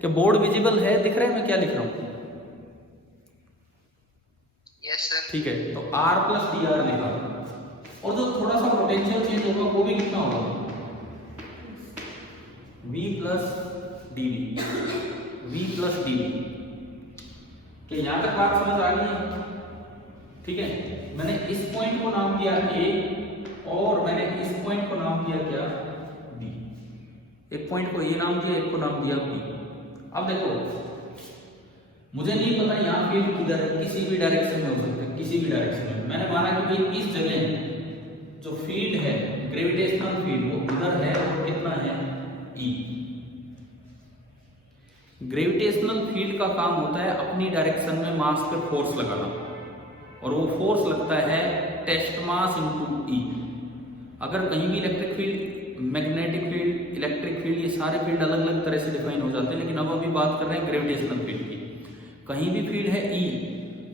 कि बोर्ड विजिबल है, दिख रहा है मैं क्या लिख रहा हूं। Yes sir. ठीक है, तो R प्लस डी आर लिखा, और जो थोड़ा सा पोटेंशियल चेंज होगा वो भी कितना होगा, V plus d v plus d. कि यहां तक बात समझ आ गई। ठीक है, मैंने इस पॉइंट को नाम दिया A, और मैंने इस पॉइंट को नाम दिया क्या, B। एक पॉइंट को A नाम दिया, एक को नाम दिया B। अब देखो मुझे नहीं पता यहाँ फील्ड किधर है, किसी भी डायरेक्शन में हो सकता है, किसी भी डायरेक्शन में। मैंने माना कि भाई इस जगह जो फील्ड है, ग्रेविटेशनल फील्ड, वो इधर है और कितना है, E। ग्रेविटेशनल फील्ड का काम होता है अपनी डायरेक्शन में मास पे फोर्स लगाना, और वो फोर्स लगता है टेस्ट मास इनटू E। अगर कहीं भी electric field, magnetic field, electric field, ये सारे फील्ड अलग अलग तरह से डिफाइन हो जाते हैं, लेकिन अब अभी बात कर रहे हैं ग्रेविटेशनल फील्ड की। कहीं भी फील्ड है E,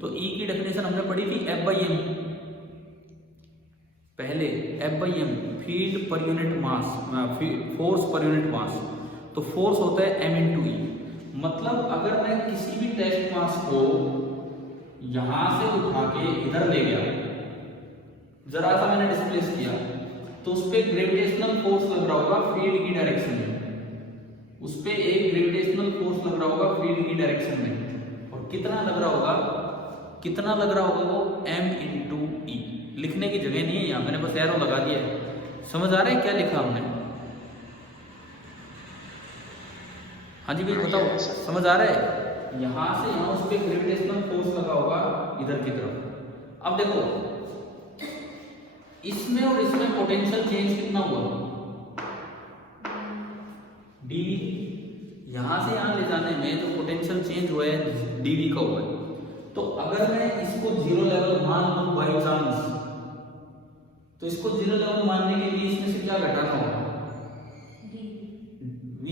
तो E की डेफिनेशन हमने पढ़ी थी F/m। पहले F/m field per unit mass, force per unit mass. तो फोर्स होता है m इंटू ई। मतलब अगर मैं किसी भी टेस्ट मास को यहां से उठा के इधर ले गया, जरा सा मैंने डिस्प्लेस किया, तो उस पर ग्रेविटेशनल फोर्स लग रहा होगा फील्ड की डायरेक्शन में। उस पर एक ग्रेविटेशनल फोर्स लग रहा होगा फील्ड की डायरेक्शन में, और कितना लग रहा होगा, कितना लग रहा होगा वो m इंटू ई। लिखने की जगह नहीं है यहाँ, मैंने बस एरो लगा दिया है। समझ आ रहा है क्या लिखा हमने? हाँ जी भाई बताओ, समझ आ रहा है? यहां से यहां उस पर ग्रेविटेशनल फोर्स लगा होगा इधर की तरफ। अब देखो इसमें और इसमें पोटेंशियल चेंज कितना हुआ, dV। यहां से यहां ले जाने में जो पोटेंशियल चेंज हुआ है dV का हुआ है। तो अगर मैं इसको जीरो लेवल मान लूं बाई चांस, तो इसको जीरो लेवल मानने के लिए इसमें से क्या घटाना होगा, V।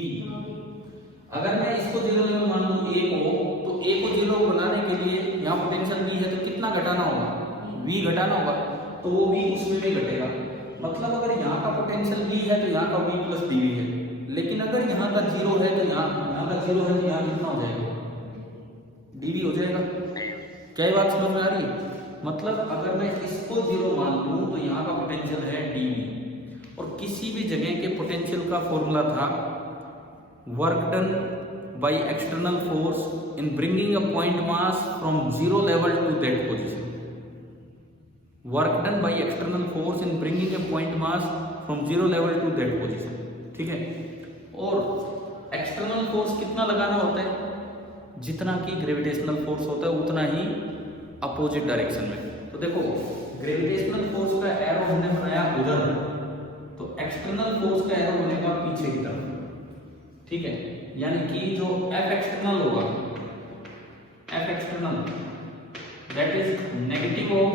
अगर मैं इसको जीरो लेवल मान लूं A को, तो A को जीरो बनाने के लिए यहाँ पोटेंशियल V है, तो कितना घटाना होगा, V घटाना होगा, तो वो V उसमें भी घटेगा। मतलब अगर यहाँ का पोटेंशियल V है तो यहाँ का V प्लस dV है, लेकिन अगर यहाँ का जीरो है तो यहाँ का जीरो है तो यहाँ कितना हो जाएगा, dV हो जाएगा। क्या ये बात समझ में आ रही है? मतलब अगर मैं इसको जीरो मान लूं तो यहाँ का पोटेंशियल है dV, और किसी भी जगह के पोटेंशियल का फॉर्मूला था work done by external force in bringing a point mass from zero level to that position. Work done by external force in bringing a point mass from zero level to that position. ठीक है, और एक्सटर्नल फोर्स कितना लगाना होता है, जितना कि ग्रेविटेशनल फोर्स होता है उतना ही अपोजिट डायरेक्शन में। तो देखो ग्रेविटेशनल फोर्स का एरो हमने बनाया उधर, एक्सटर्नल फोर्स का एरो बनेगा पीछे की तरफ, ठीक है। यानी कि जो F एक्सटर्नल होगा, F external that is negative of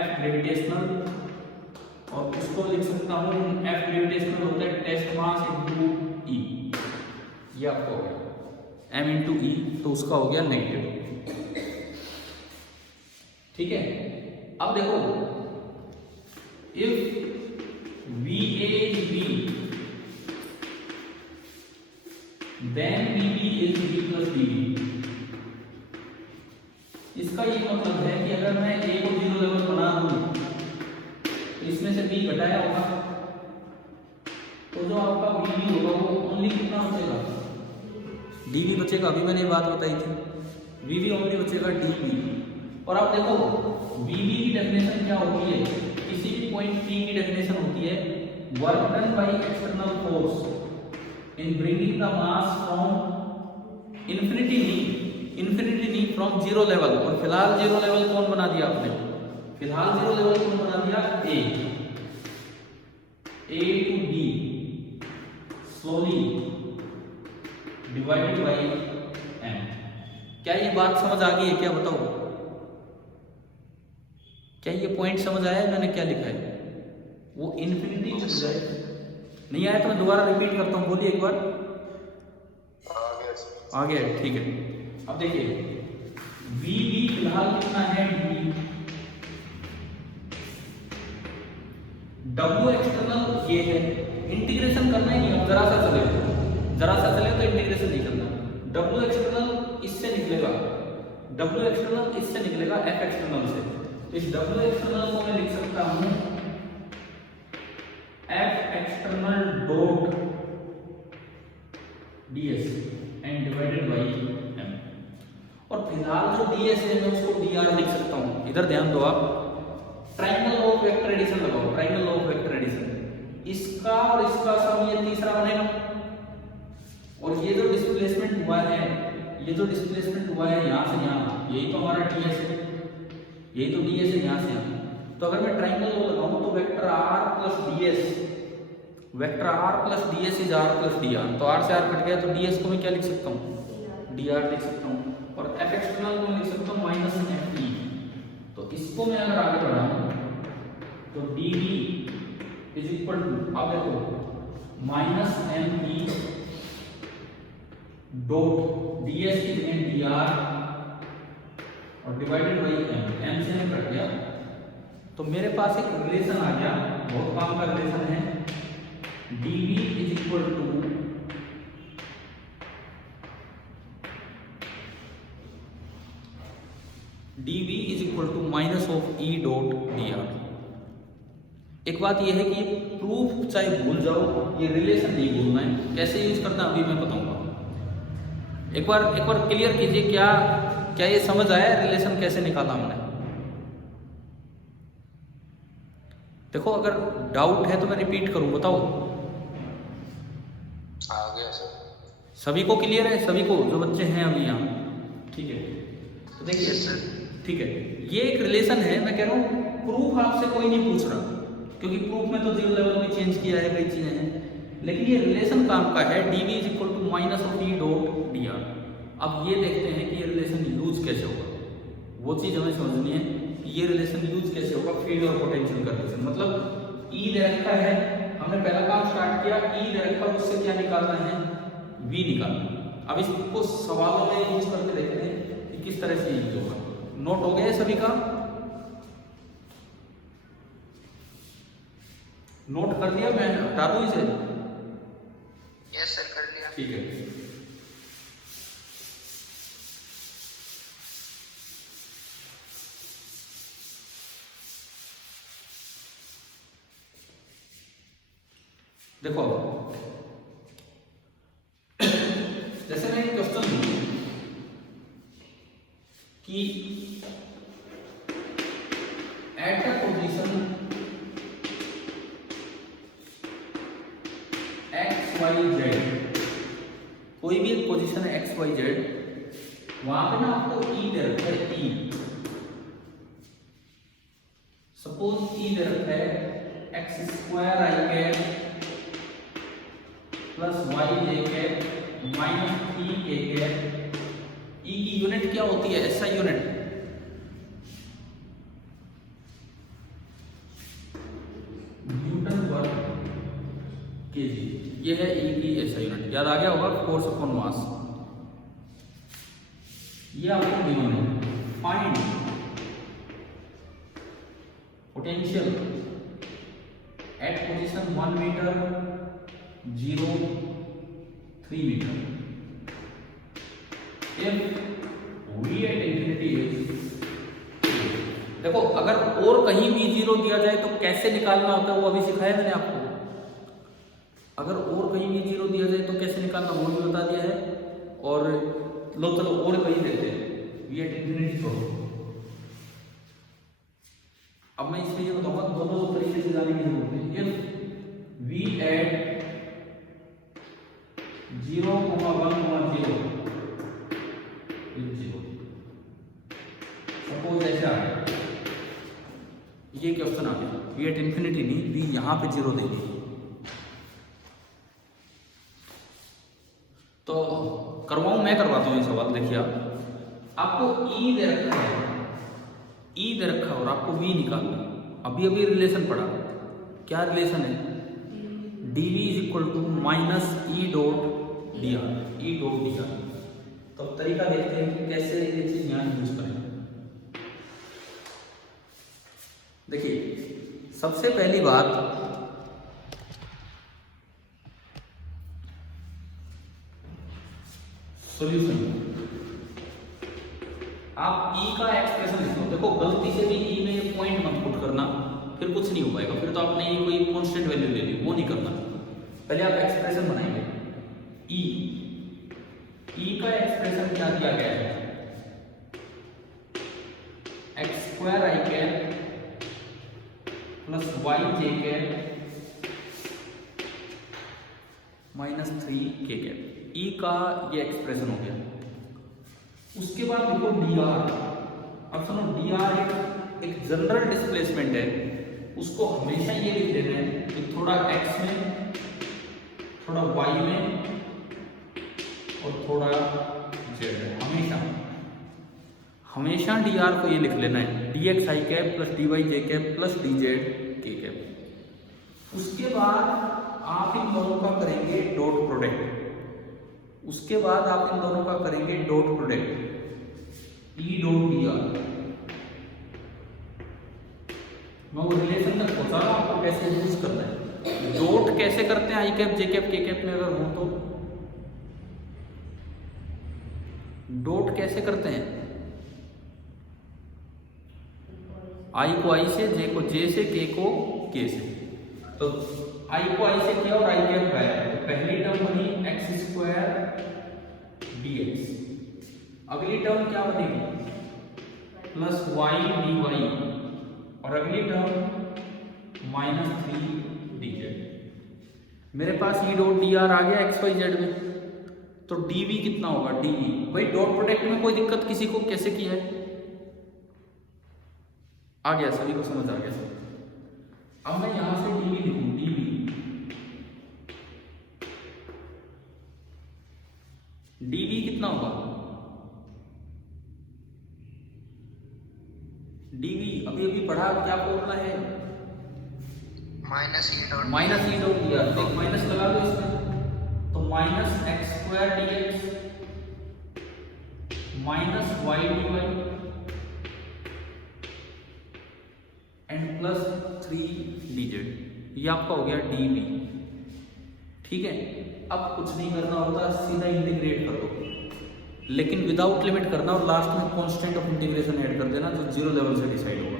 F gravitational, और उसको लिख सकता हूँ F ग्रेविटेशनल होता है टेस्ट मास इनटू E, ये आपको हो गया M इंटू E, तो उसका हो गया नेगेटिव, ठीक है। अब देखो if VA is B then BB is B plus BB, इसका ये मतलब है कि अगर मैं A को 0 लेवल बना दूं तो इसमें से B घटाया होगा, तो जो आपका BB होगा वो ओनली कितना बचेगा, DB बचेगा। अभी मैंने ये बात बताई थी, VB ओनली बचेगा DB। और आप देखो BB की डेफिनेशन क्या होती है, किसी भी पॉइंट P की डेफिनेशन होती है work done by external force in bringing the mass from infinity नहीं फ्रॉम 0 लेवल। और फिलहाल 0 लेवल कौन बना दिया आपने, फिलहाल 0 लेवल कौन बना दिया, A to B slowly divided by M। क्या ये बात समझ आ गई है, क्या बताओ, क्या ये पॉइंट समझ आया है मैंने क्या लिखा है, वो इन्फिनिटी नहीं आया तो मैं दोबारा रिपीट करता हूँ, बोलिए एक बार। आ गया, ठीक है। अब देखिए VB फिलहाल कितना है DB, W एक्सटर्नल ये है, इंटीग्रेशन करना ही नहीं, अब जरा सा चले तो इंटीग्रेशन नहीं करना। W एक्सटर्नल इससे निकलेगा, W एक्सटर्नल इससे निकलेगा F एक्सटर्नल से, तो इस W एक्सटर्नल को मैं लिख सकता हूं F external dot ds and divided by M। और फिलहाल जो ds है मैं उसको dr लिख सकता हूं। इधर ध्यान दो आप, ट्रायंगल ऑफ वेक्टर एडिशन लगाओ, ट्रायंगल ऑफ वेक्टर एडिशन, इसका और इसका सम ये तीसरा बनेगा, और ये जो डिस्प्लेसमेंट हुआ है, ये जो डिस्प्लेसमेंट हुआ है यहां से यहां, यही तो हमारा ds है, यही तो ds है यहां से यहां। तो अगर मैं ट्रायंगल लो लगाऊं तो vector r plus ds is r plus dr, तो r से r कट गया तो ds को मैं क्या लिख सकता हूं, dr लिख सकता हूं, और f एक्सटर्नल को लिख सकता हूं माइनस fe। तो इसको मैं अगर आगे बढ़ाऊं तो dv इज इक्वल टू, अब देखो minus me dot ds is an dr और डिवाइडेड बाय m से कट गया, तो मेरे पास एक रिलेशन आ गया, बहुत काम का रिलेशन है, dv is equal to minus of e dot dr। एक बात यह है कि प्रूफ चाहे भूल जाओ, ये रिलेशन नहीं भूलना है, कैसे यूज करना अभी मैं बताऊंगा। एक बार क्लियर कीजिए, क्या ये समझ आया रिलेशन कैसे निकाला हमने। देखो अगर डाउट है तो मैं रिपीट करूं, बताओ। आ गया सर, सभी को क्लियर है, सभी को जो बच्चे हैं अभी यहाँ, ठीक है। तो देखिए सर, ठीक है, ये एक रिलेशन है, मैं कह रहा हूँ प्रूफ आपसे कोई नहीं पूछ रहा, क्योंकि प्रूफ में तो 0 लेवल में चेंज किया है, कई चीजें हैं, लेकिन ये रिलेशन काम का है, dv is equal to minus of e dot dr। अब ये देखते हैं कि ये रिलेशन यूज कैसे होगा, वो चीज हमें समझनी है कि ये रिलेशन यूज कैसे होगा, फील्ड और पोटेंशियल का रिलेशन। मतलब E दे रखा है, हमने पहला काम स्टार्ट किया, E दे रखा है, उससे क्या निकालना है, V निकालना। अब इसको सवालों में यूज करके देखते हैं कि किस तरह से यूज होगा। नोट हो गया सभी का, नोट कर दिया, मैं हटा दूं इसे, यस सर कर लिया। ठीक है। देखो जैसे मैं एक क्वेश्चन लूं कि एट अ पोजीशन XYZ, कोई भी एक पोजीशन है XYZ, वहां पे ना आपको E दे रखा है, E सपोज E दे रखा है x² i cap plus y j cap minus 3 k cap. E की यूनिट क्या होती है? SI unit. न्यूटन वर्ग केजी, ये है ई की एसआई यूनिट। याद आ गया होगा, फोर्स अपॉन मास। ये आपको गिवन है। Find potential at position 1 metre 0 3 metre if v at infinity is. देखो, अगर और कहीं भी 0 दिया जाए तो कैसे निकालना होता है वो अभी सिखाया मैंने आपको। अगर और कहीं भी 0 दिया जाए तो कैसे निकालना वो भी बता दिया है। और लो चलो और कहीं देते हैं, v एट इंफिनिटी छोड़ो। अब मैं इसमें ये बताऊंगा, दोनों तरीके से जाने की जरूरत है। इफ v एट 0, 1, 0 सपोज ऐसे आ गया, ये क्वेश्चन आ गया, v एट इंफिनिटी नहीं, v यहां पे 0 दे दी। तो करवाऊं, मैं करवाता हूं ये सवाल। देखिए, आपको e दे रखा है, ई दे रखा और आपको वी निकालना। अभी अभी रिलेशन पढ़ा, क्या रिलेशन है? dv is equal to minus E dot d r. तो अब तरीका देखते हैं कि कैसे ये चीज यहाँ यूज करें। देखिए, सबसे पहली बात, सॉल्यूशन। आप ई का एक्सप्रेशन लिखो। देखो, गलती से भी ई में पॉइंट मत पुट करना, फिर कुछ नहीं हो पाएगा। फिर तो आपने ये कोई कांस्टेंट वैल्यू ले ली, वो नहीं करना। पहले आप एक्सप्रेशन बनाएंगे। ई का एक्सप्रेशन क्या दिया गया है? एक्स स्क्वायर आई cap plus y j cap minus 3 k cap. ई का ये एक्सप्रेशन हो गया। उसके बाद देखो डी आर। अब सुनो, डी आर एक जनरल डिस्प्लेसमेंट है, उसको हमेशा ये लिख देना है कि थोड़ा एक्स में, थोड़ा वाई में और थोड़ा जेड में। हमेशा डी आर को ये लिख लेना है, डी एक्स आई cap plus D Y j cap plus D Z के कैप। उसके बाद आप इन दोनों का करेंगे dot product. E dot d are. मैं वो रिलेशन तक पहुंचा रहा हूं, आपको कैसे यूज करना है। डॉट कैसे करते हैं आई कैप जे कैप के कैप में अगर हो तो? डॉट कैसे करते हैं? आई को आई से, जे को जे से, के को के से। तो आई को आई से किया और आई कैप आया, तो पहली टर्म बनी एक्स स्क्वायर dx। अगली टर्म क्या बनेगी? Plus y d y. और अगली टर्म माइनस 3 dz। मेरे पास ई डॉट डी आर आ गया एक्स वाई जेड में। तो dv कितना होगा? dv भाई डॉट प्रोडक्ट में कोई दिक्कत किसी को? कैसे किया है? आ गया, सभी को समझ आ गया। अब मैं यहां से dv लिखूं, dv कितना होगा? dv अभी अभी पढ़ा, क्या फॉर्मूला है? Minus E dot d r. एक माइनस लगा दो इसमें, तो minus x square d x minus y d y and plus 3 d z. ये आपका हो गया dv। ठीक है, अब कुछ नहीं करना होता, सीधा इंटीग्रेट कर दो, लेकिन विदाउट लिमिट करना और लास्ट में कांस्टेंट ऑफ इंटीग्रेशन ऐड कर देना जो 0 लेवल से डिसाइड होगा।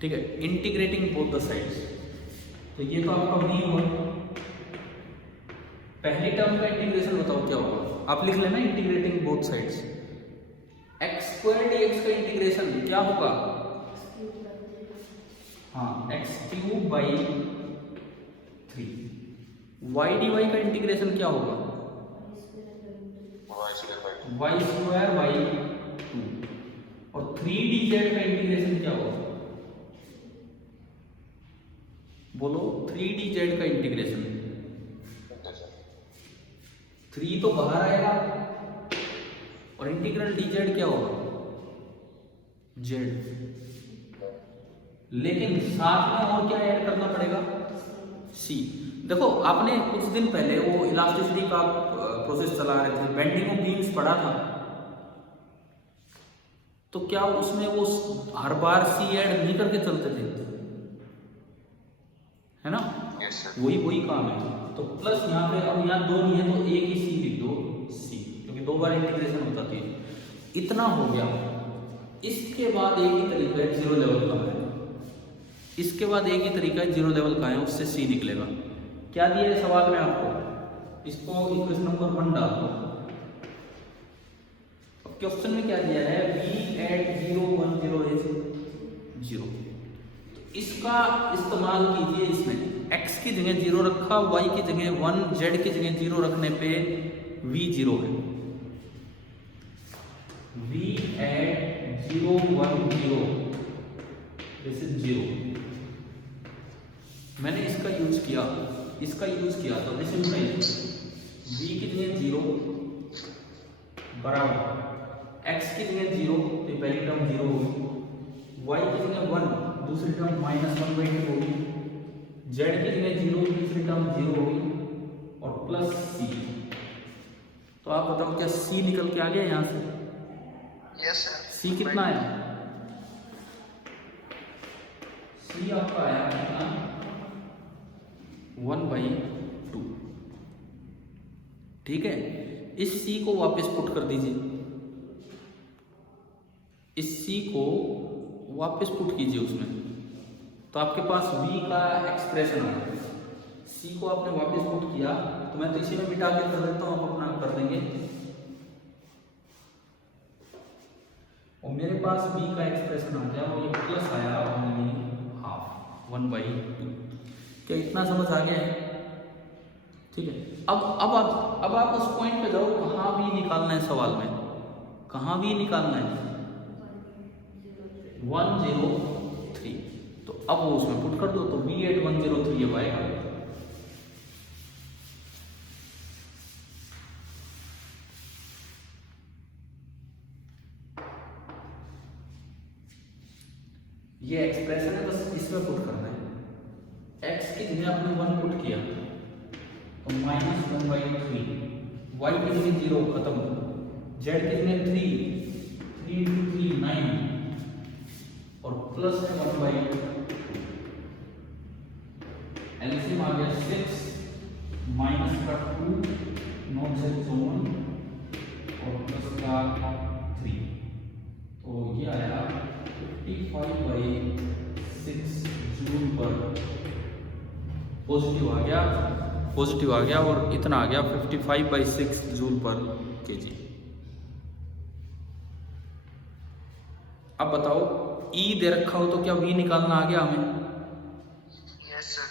ठीक है, इंटीग्रेटिंग बोथ द साइड्स। तो ये तो आपका v हुआ। पहली टर्म का इंटीग्रेशन बताओ क्या होगा? आप लिख लेना integrating both sides. X square dx का इंटीग्रेशन क्या होगा? हाँ, x cube by 3। Y d y का इंटीग्रेशन क्या होगा? Y square by 2। और 3 डी जेड का इंटीग्रेशन क्या होगा? बोलो, 3 डी जेड का इंटीग्रेशन 3 तो बाहर आएगा और इंटीग्रल dz क्या होगा, z, लेकिन साथ में और क्या ऐड करना पड़ेगा, c। देखो आपने कुछ दिन पहले वो इलास्टिसिटी का प्रोसेस चला रहे थे, बेंडिंग ऑफ बीम्स पढ़ा था, तो क्या उसमें वो हर बार c ऐड नहीं करके चलते थे, है ना? Yes, sir. वही काम है। तो प्लस यहाँ पे, अब यहाँ 2 नहीं है तो एक ही c लिख दो, c, क्योंकि 2 बार इंटीग्रेशन होता थी। इतना हो गया। इसके बाद एक ही तरीका है जीरो लेवल का है, इसके बाद एक ही तरीका है जीरो लेवल का है, उससे c निकलेगा। क्या दिया है सवाल में आपको, इसको इक्वेशन नंबर 1 डाल दो। अब क्वेश्चन में क्या दिया है, v at 0 1 0 is 0। इसका इस्तेमाल कीजिए, इसमें x की जगह 0 रखा, y की जगह 1, z की जगह 0 रखने पे v 0 है। v at 0 1 0 this is 0। मैंने इसका यूज किया, इसका यूज किया तो दिस इज v की जगह 0 बराबर x की जगह 0 तो पहली टर्म 0 होगी, y की जगह 1 दूसरी टर्म -1/2 होगी, z की जगह 0 दूसरी टर्म 0 होगी और प्लस c। तो आप बताओ क्या c निकल के आ गया यहाँ से? Yes sir. c कितना आया? c आपका आया कितना? 1/2। ठीक है, इस c को वापस पुट कर दीजिए, इस c को वापस पुट कीजिए उसमें, तो आपके पास v का एक्सप्रेशन आ गया। c को आपने वापस पुट किया, तो मैं तो इसी में मिटा के कर देता हूँ, आप अपना कर देंगे। और मेरे पास v का एक्सप्रेशन आ गया और ये प्लस आया 1/2। क्या इतना समझ आ गया है? ठीक है, अब आप उस पॉइंट पे जाओ, कहाँ v निकालना है सवाल में, कहाँ v निकालना है? 103। तो अब वो उसमें पुट कर दो, तो v at 103 अब आएगा। ये एक्सप्रेशन है, बस इसमें पुट करना है। x की जगह आपने 1 पुट किया तो -1/3, y की जगह 0 खत्म, z की जगह 3 × 3 9 और प्लस है 1/2। एलसीएम आ गया 6 माइनस का 2 नॉट से 1 और प्लस का 3, तो ये आया 55/6 जूल पर पॉजिटिव आ गया और इतना आ गया 55/6 जूल पर केजी। अब बताओ E दे रखा हो तो क्या V निकालना आ गया हमें? Yes sir.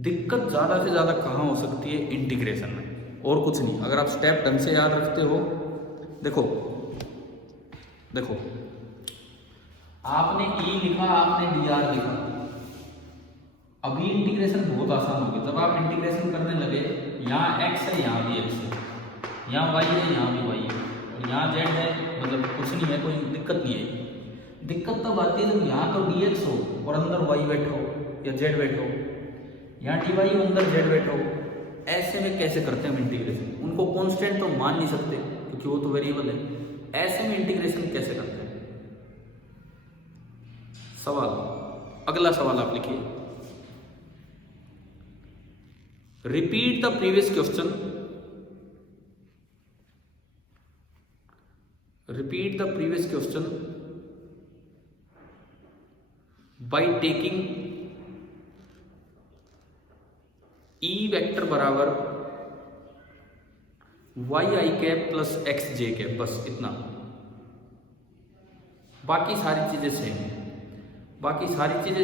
दिक्कत ज्यादा से ज्यादा कहाँ हो सकती है? इंटीग्रेशन में, और कुछ नहीं। अगर आप स्टेप ढंग से याद रखते हो, देखो आपने E लिखा, आपने dr लिखा, अभी इंटीग्रेशन बहुत आसान होगी। जब आप इंटीग्रेशन करने लगे, यहाँ x है, यहाँ भी x है, यहाँ y है, यहाँ भी y है, और यहाँ z है, मतलब कुछ नहीं है, कोई दिक्कत नहीं है। दिक्कत तब आती है जब यहाँ तो dx हो और अंदर y बैठा हो या z बैठा हो, यहाँ dy हो अंदर z बैठा हो। ऐसे में कैसे करते हैं हम इंटीग्रेशन? उनको कांस्टेंट तो मान नहीं सकते क्योंकि वो तो वेरिएबल है। ऐसे में इंटीग्रेशन कैसे करते हैं? सवाल, अगला सवाल आप लिखिए। Repeat the previous question, repeat the previous question by taking E vector बराबर yi cap plus xj cap, बस इतना। बाकी सारी चीजें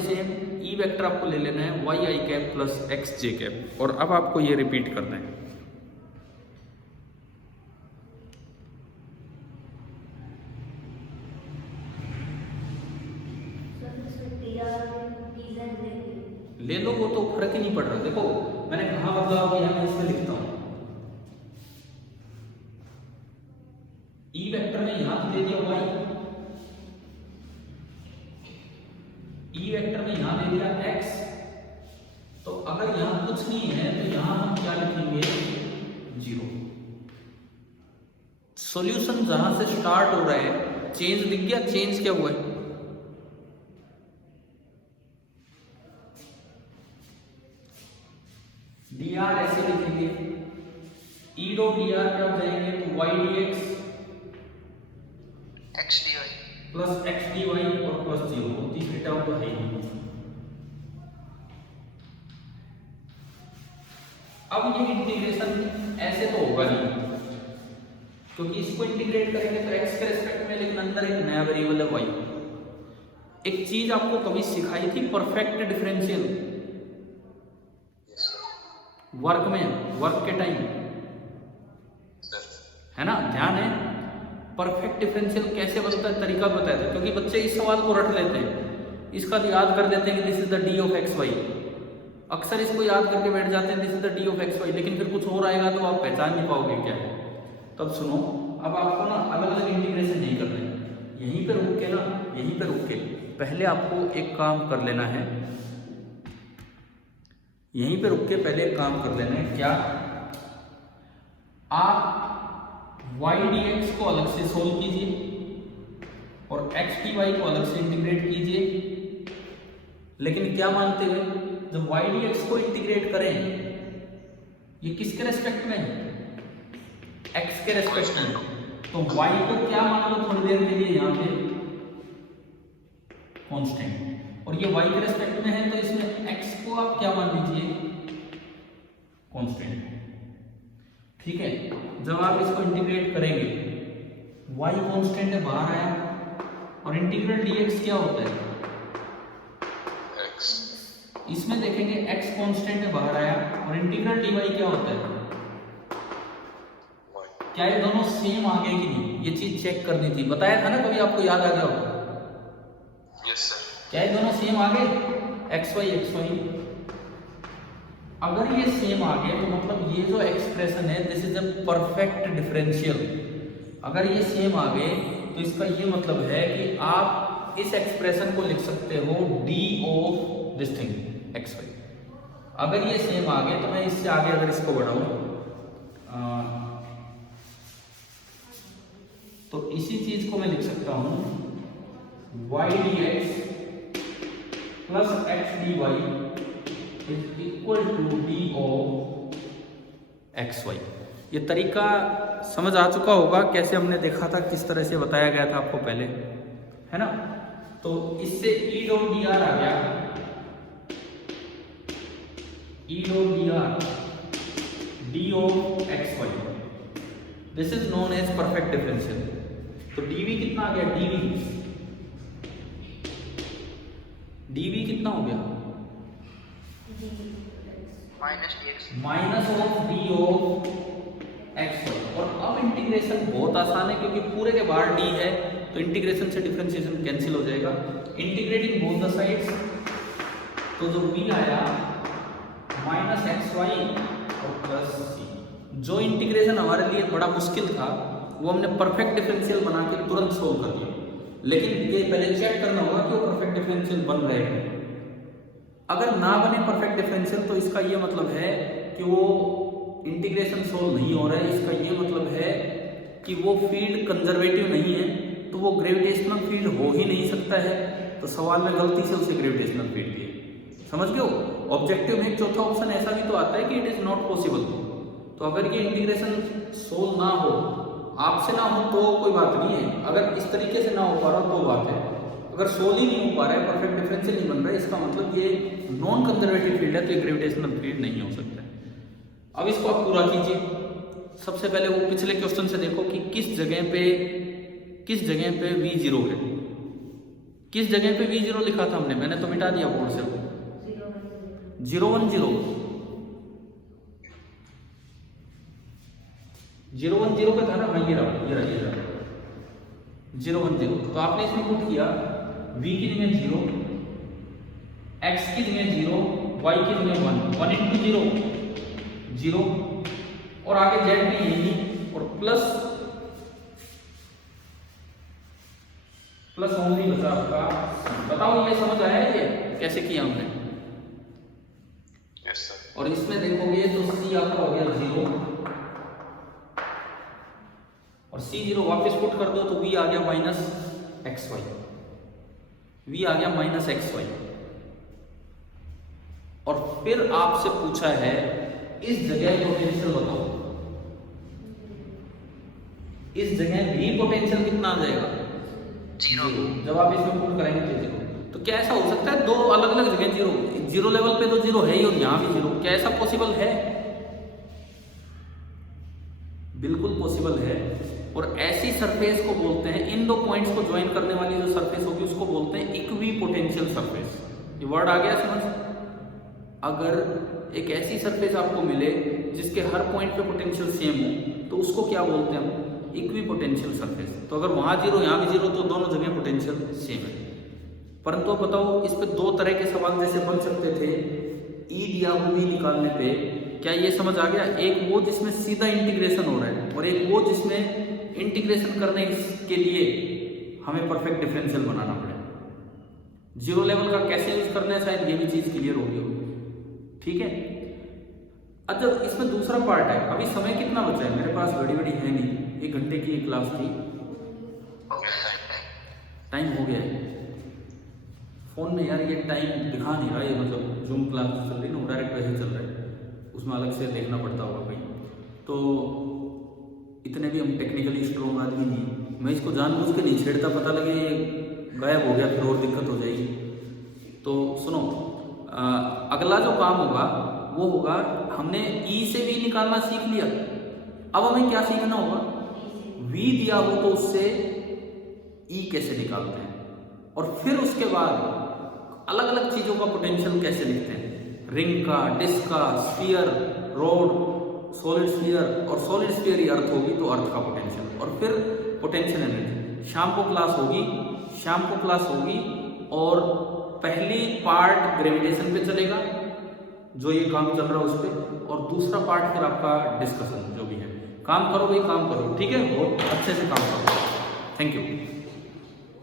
सेम, E वेक्टर आपको ले लेना है yi cap plus xj cap, और अब आपको ये रिपीट करना है। ले लो, वो तो फर्क ही नहीं पड़ रहा। देखो मैंने कहाँ बदलाव किया, मैं इसमें लिखता हूँ। ई वेक्टर में यहां दे दिया y, ई वेक्टर में यहां दे दिया x। तो अगर यहां कुछ नहीं है तो यहां हम क्या लिखेंगे, 0। सॉल्यूशन जहां से स्टार्ट हो रहा है, चेंज दिख गया, चेंज क्या हुआ है, dr ऐसे लिखेंगे, e डॉट dr क्या हो जाएंगे, तो y dx x dy plus x dy और प्लस 0, तीसरी टर्म तो है ही। अब ये इंटीग्रेशन ऐसे तो होगा नहीं, क्योंकि इसको इंटीग्रेट करेंगे तो x के रेस्पेक्ट में, लेकिन अंदर एक नया वेरिएबल है y। एक चीज आपको कभी सिखाई थी, परफेक्ट डिफरेंशियल, वर्क में, वर्क के टाइम, है ना, ध्यान है। परफेक्ट डिफरेंशियल कैसे बनता है, तरीका बताया था, क्योंकि बच्चे इस सवाल को रट लेते हैं, इसका तो याद कर देते हैं कि this is the d of x y, अक्सर इसको याद करके बैठ जाते हैं, this is the d of x y, लेकिन फिर कुछ और आएगा तो आप पहचान नहीं पाओगे क्या है। तब सुनो, अब आपको ना अलग अलग इंटीग्रेशन नहीं करना है, यहीं पे रुक के ना, यहीं पे रुक के पहले आपको एक काम कर लेना है, यहीं पे रुक के पहले एक काम कर लेना है, क्या, आप y dx को अलग से सोल्व कीजिए और x dy को अलग से इंटीग्रेट कीजिए, लेकिन क्या मानते हुए, जब y dx को इंटीग्रेट करें, ये किसके रेस्पेक्ट में है, x के रेस्पेक्ट में, तो y को क्या मान लो थोड़ी देर के लिए यहां पे कांस्टेंट, और ये y के रेस्पेक्ट में है, तो इसमें x को आप क्या मान लीजिए, कांस्टेंट। ठीक है, जब आप इसको इंटीग्रेट करेंगे, y कांस्टेंट है, बाहर आया, और इंटीग्रल dx क्या होता है, x, इसमें देखेंगे x कांस्टेंट है, बाहर आया, और इंटीग्रल dy क्या होता है, y, क्या ये दोनों सेम आ गए कि नहीं, ये चीज चेक करनी थी, बताया था ना, कभी आपको याद आ गया होगा, yes sir, क्या ये दोनों सेम आ गए, x y x y, अगर ये सेम आ गए तो मतलब ये जो एक्सप्रेशन है, this is a perfect differential. अगर ये सेम आ गए तो इसका ये मतलब है कि आप इस एक्सप्रेशन को लिख सकते हो d of this thing x y. अगर ये सेम आ गए तो मैं इससे आगे अगर इसको बढ़ाऊं तो इसी चीज को मैं लिख सकता हूं y dx plus x dy is equal to d of x y. ये तरीका समझ आ चुका होगा, कैसे हमने देखा था, किस तरह से बताया गया था आपको पहले, है ना। तो इससे e डॉट डी आर आ गया, e dot d r d of x y, this is known as perfect differential. तो dv कितना आ गया, dv कितना हो गया, minus of d of x y. और अब इंटीग्रेशन बहुत आसान है, क्योंकि पूरे के बाहर डी है तो इंटीग्रेशन से डिफरेंशिएशन कैंसिल हो जाएगा। इंटीग्रेटिंग बोथ द साइड्स, तो जो v आया माइनस एक्स वाई और प्लस सी। जो इंटीग्रेशन हमारे लिए बड़ा मुश्किल था वो हमने परफेक्ट डिफरेंशियल बना के तुरंत सोल्व कर दिया, लेकिन ये पहले चेक करना होगा कि वो परफेक्ट डिफरेंशियल बन रहे हैं। अगर ना बने परफेक्ट डिफरेंशियल तो इसका ये मतलब है कि वो इंटीग्रेशन सोल्व नहीं हो रहा है, इसका ये मतलब है कि वो फील्ड कंजर्वेटिव नहीं है, तो वो ग्रेविटेशनल फील्ड हो ही नहीं सकता है। तो सवाल में गलती से उसे ग्रेविटेशनल फील्ड दिए, समझ गए हो। ऑब्जेक्टिव में चौथा ऑप्शन ऐसा भी तो आता है कि इट इज नॉट पॉसिबल। तो अगर ये इंटीग्रेशन सोल्व ना हो, आपसे ना हो तो कोई बात नहीं है, अगर इस तरीके से ना हो पा रहा तो बात है। अगर सोल्व ही नहीं हो पा रहा है, परफेक्ट डिफरेंशियल नहीं बन रहा है, इसका मतलब ये नॉन कंजर्वेटिव फील्ड है, तो ये ग्रेविटेशनल फील्ड नहीं हो सकता है। अब इसको आप पूरा कीजिए। सबसे पहले वो पिछले क्वेश्चन से देखो कि किस जगह पे v0 है, किस जगह पे v0 लिखा था हमने, मैंने तो मिटा दिया बोर्ड से, 0 1 0 पे था ना, हाँ ये रहा 0 1 0। तो आपने इसमें पुट किया v की जगह 0, x की जगह 0, y की जगह 1 इंटू 0 और आगे z भी यही, और प्लस प्लस ओनली बचा आपका। बताओ ये समझ आया है ये कैसे किया हमने? Yes sir. और इसमें देखोगे तो C आपका हो गया 0 और C0 वापस पुट कर दो तो V आ गया माइनस XY, V आ गया माइनस XY। और फिर आपसे पूछा है इस जगह पोटेंशियल बताओ, इस जगह भी पोटेंशियल कितना आ जाएगा? 0। जब आप इसमें पुट करेंगे तो 0। तो क्या ऐसा हो सकता है दो अलग अलग जगह 0, 0 लेवल पे तो 0 है ही और यहां भी 0? क्या ऐसा पॉसिबल है? बिल्कुल पॉसिबल है। और ऐसी सरफेस को बोलते हैं, इन दो पॉइंट्स को ज्वाइन करने वाली जो सरफेस होगी उसको बोलते हैं इक्वी पोटेंशियल सरफेस। ये वर्ड आ गया समझ? अगर एक ऐसी सरफेस आपको मिले जिसके हर पॉइंट पे पोटेंशियल सेम हो तो उसको क्या बोलते हैं हम? Equi potential surface. तो अगर वहां 0 यहां भी 0 तो दोनों जगह पोटेंशियल सेम है। परंतु बताओ इस पे दो तरह के सवाल जैसे बन सकते थे ई दिया हुआ V निकालने पे। क्या ये समझ आ गया? एक वो जिसमें सीधा इंटीग्रेशन हो रहा है और एक वो जिसमें इंटीग्रेशन करने के लिए हमें परफेक्ट डिफरेंशियल बनाना पड़े। 0 लेवल का कैसे यूज करना है शायद ये भी चीज क्लियर होगी। ठीक है। अच्छा इसमें दूसरा पार्ट है। अभी समय कितना बचा है? मेरे पास घड़ी बड़ी है नहीं, 1 घंटे की एक क्लास थी, टाइम हो गया है। फोन में यार ये टाइम दिखा नहीं रहा, ये मतलब जूम क्लास चल रही है ना, डायरेक्ट वैसे चल रहा है, उसमें अलग से देखना पड़ता होगा कहीं। तो इतने भी हम टेक्निकली स्ट्रॉन्ग आदमी नहीं, मैं इसको जानबूझ के नहीं छेड़ता, पता लगे ये गायब हो गया फिर और दिक्कत हो जाएगी। तो सुनो, अगला जो काम होगा वो होगा, हमने E से V निकालना सीख लिया, अब हमें क्या सीखना होगा? V दिया हो तो उससे E कैसे निकालते हैं, और फिर उसके बाद अलग अलग चीजों का पोटेंशियल कैसे लिखते हैं, रिंग का, डिस्क का, स्फीयर, रोड, सॉलिड स्फीयर, और सॉलिड स्फीयर ही अर्थ होगी तो अर्थ का पोटेंशियल, और फिर पोटेंशियल एनर्जी। शाम को क्लास होगी और पहली पार्ट ग्रेविटेशन पे चलेगा जो ये काम चल रहा है उस पर, और दूसरा पार्ट फिर आपका डिस्कशन जो भी है। काम करो भाई, काम करो, ठीक है, बहुत अच्छे से काम करो। Thank you.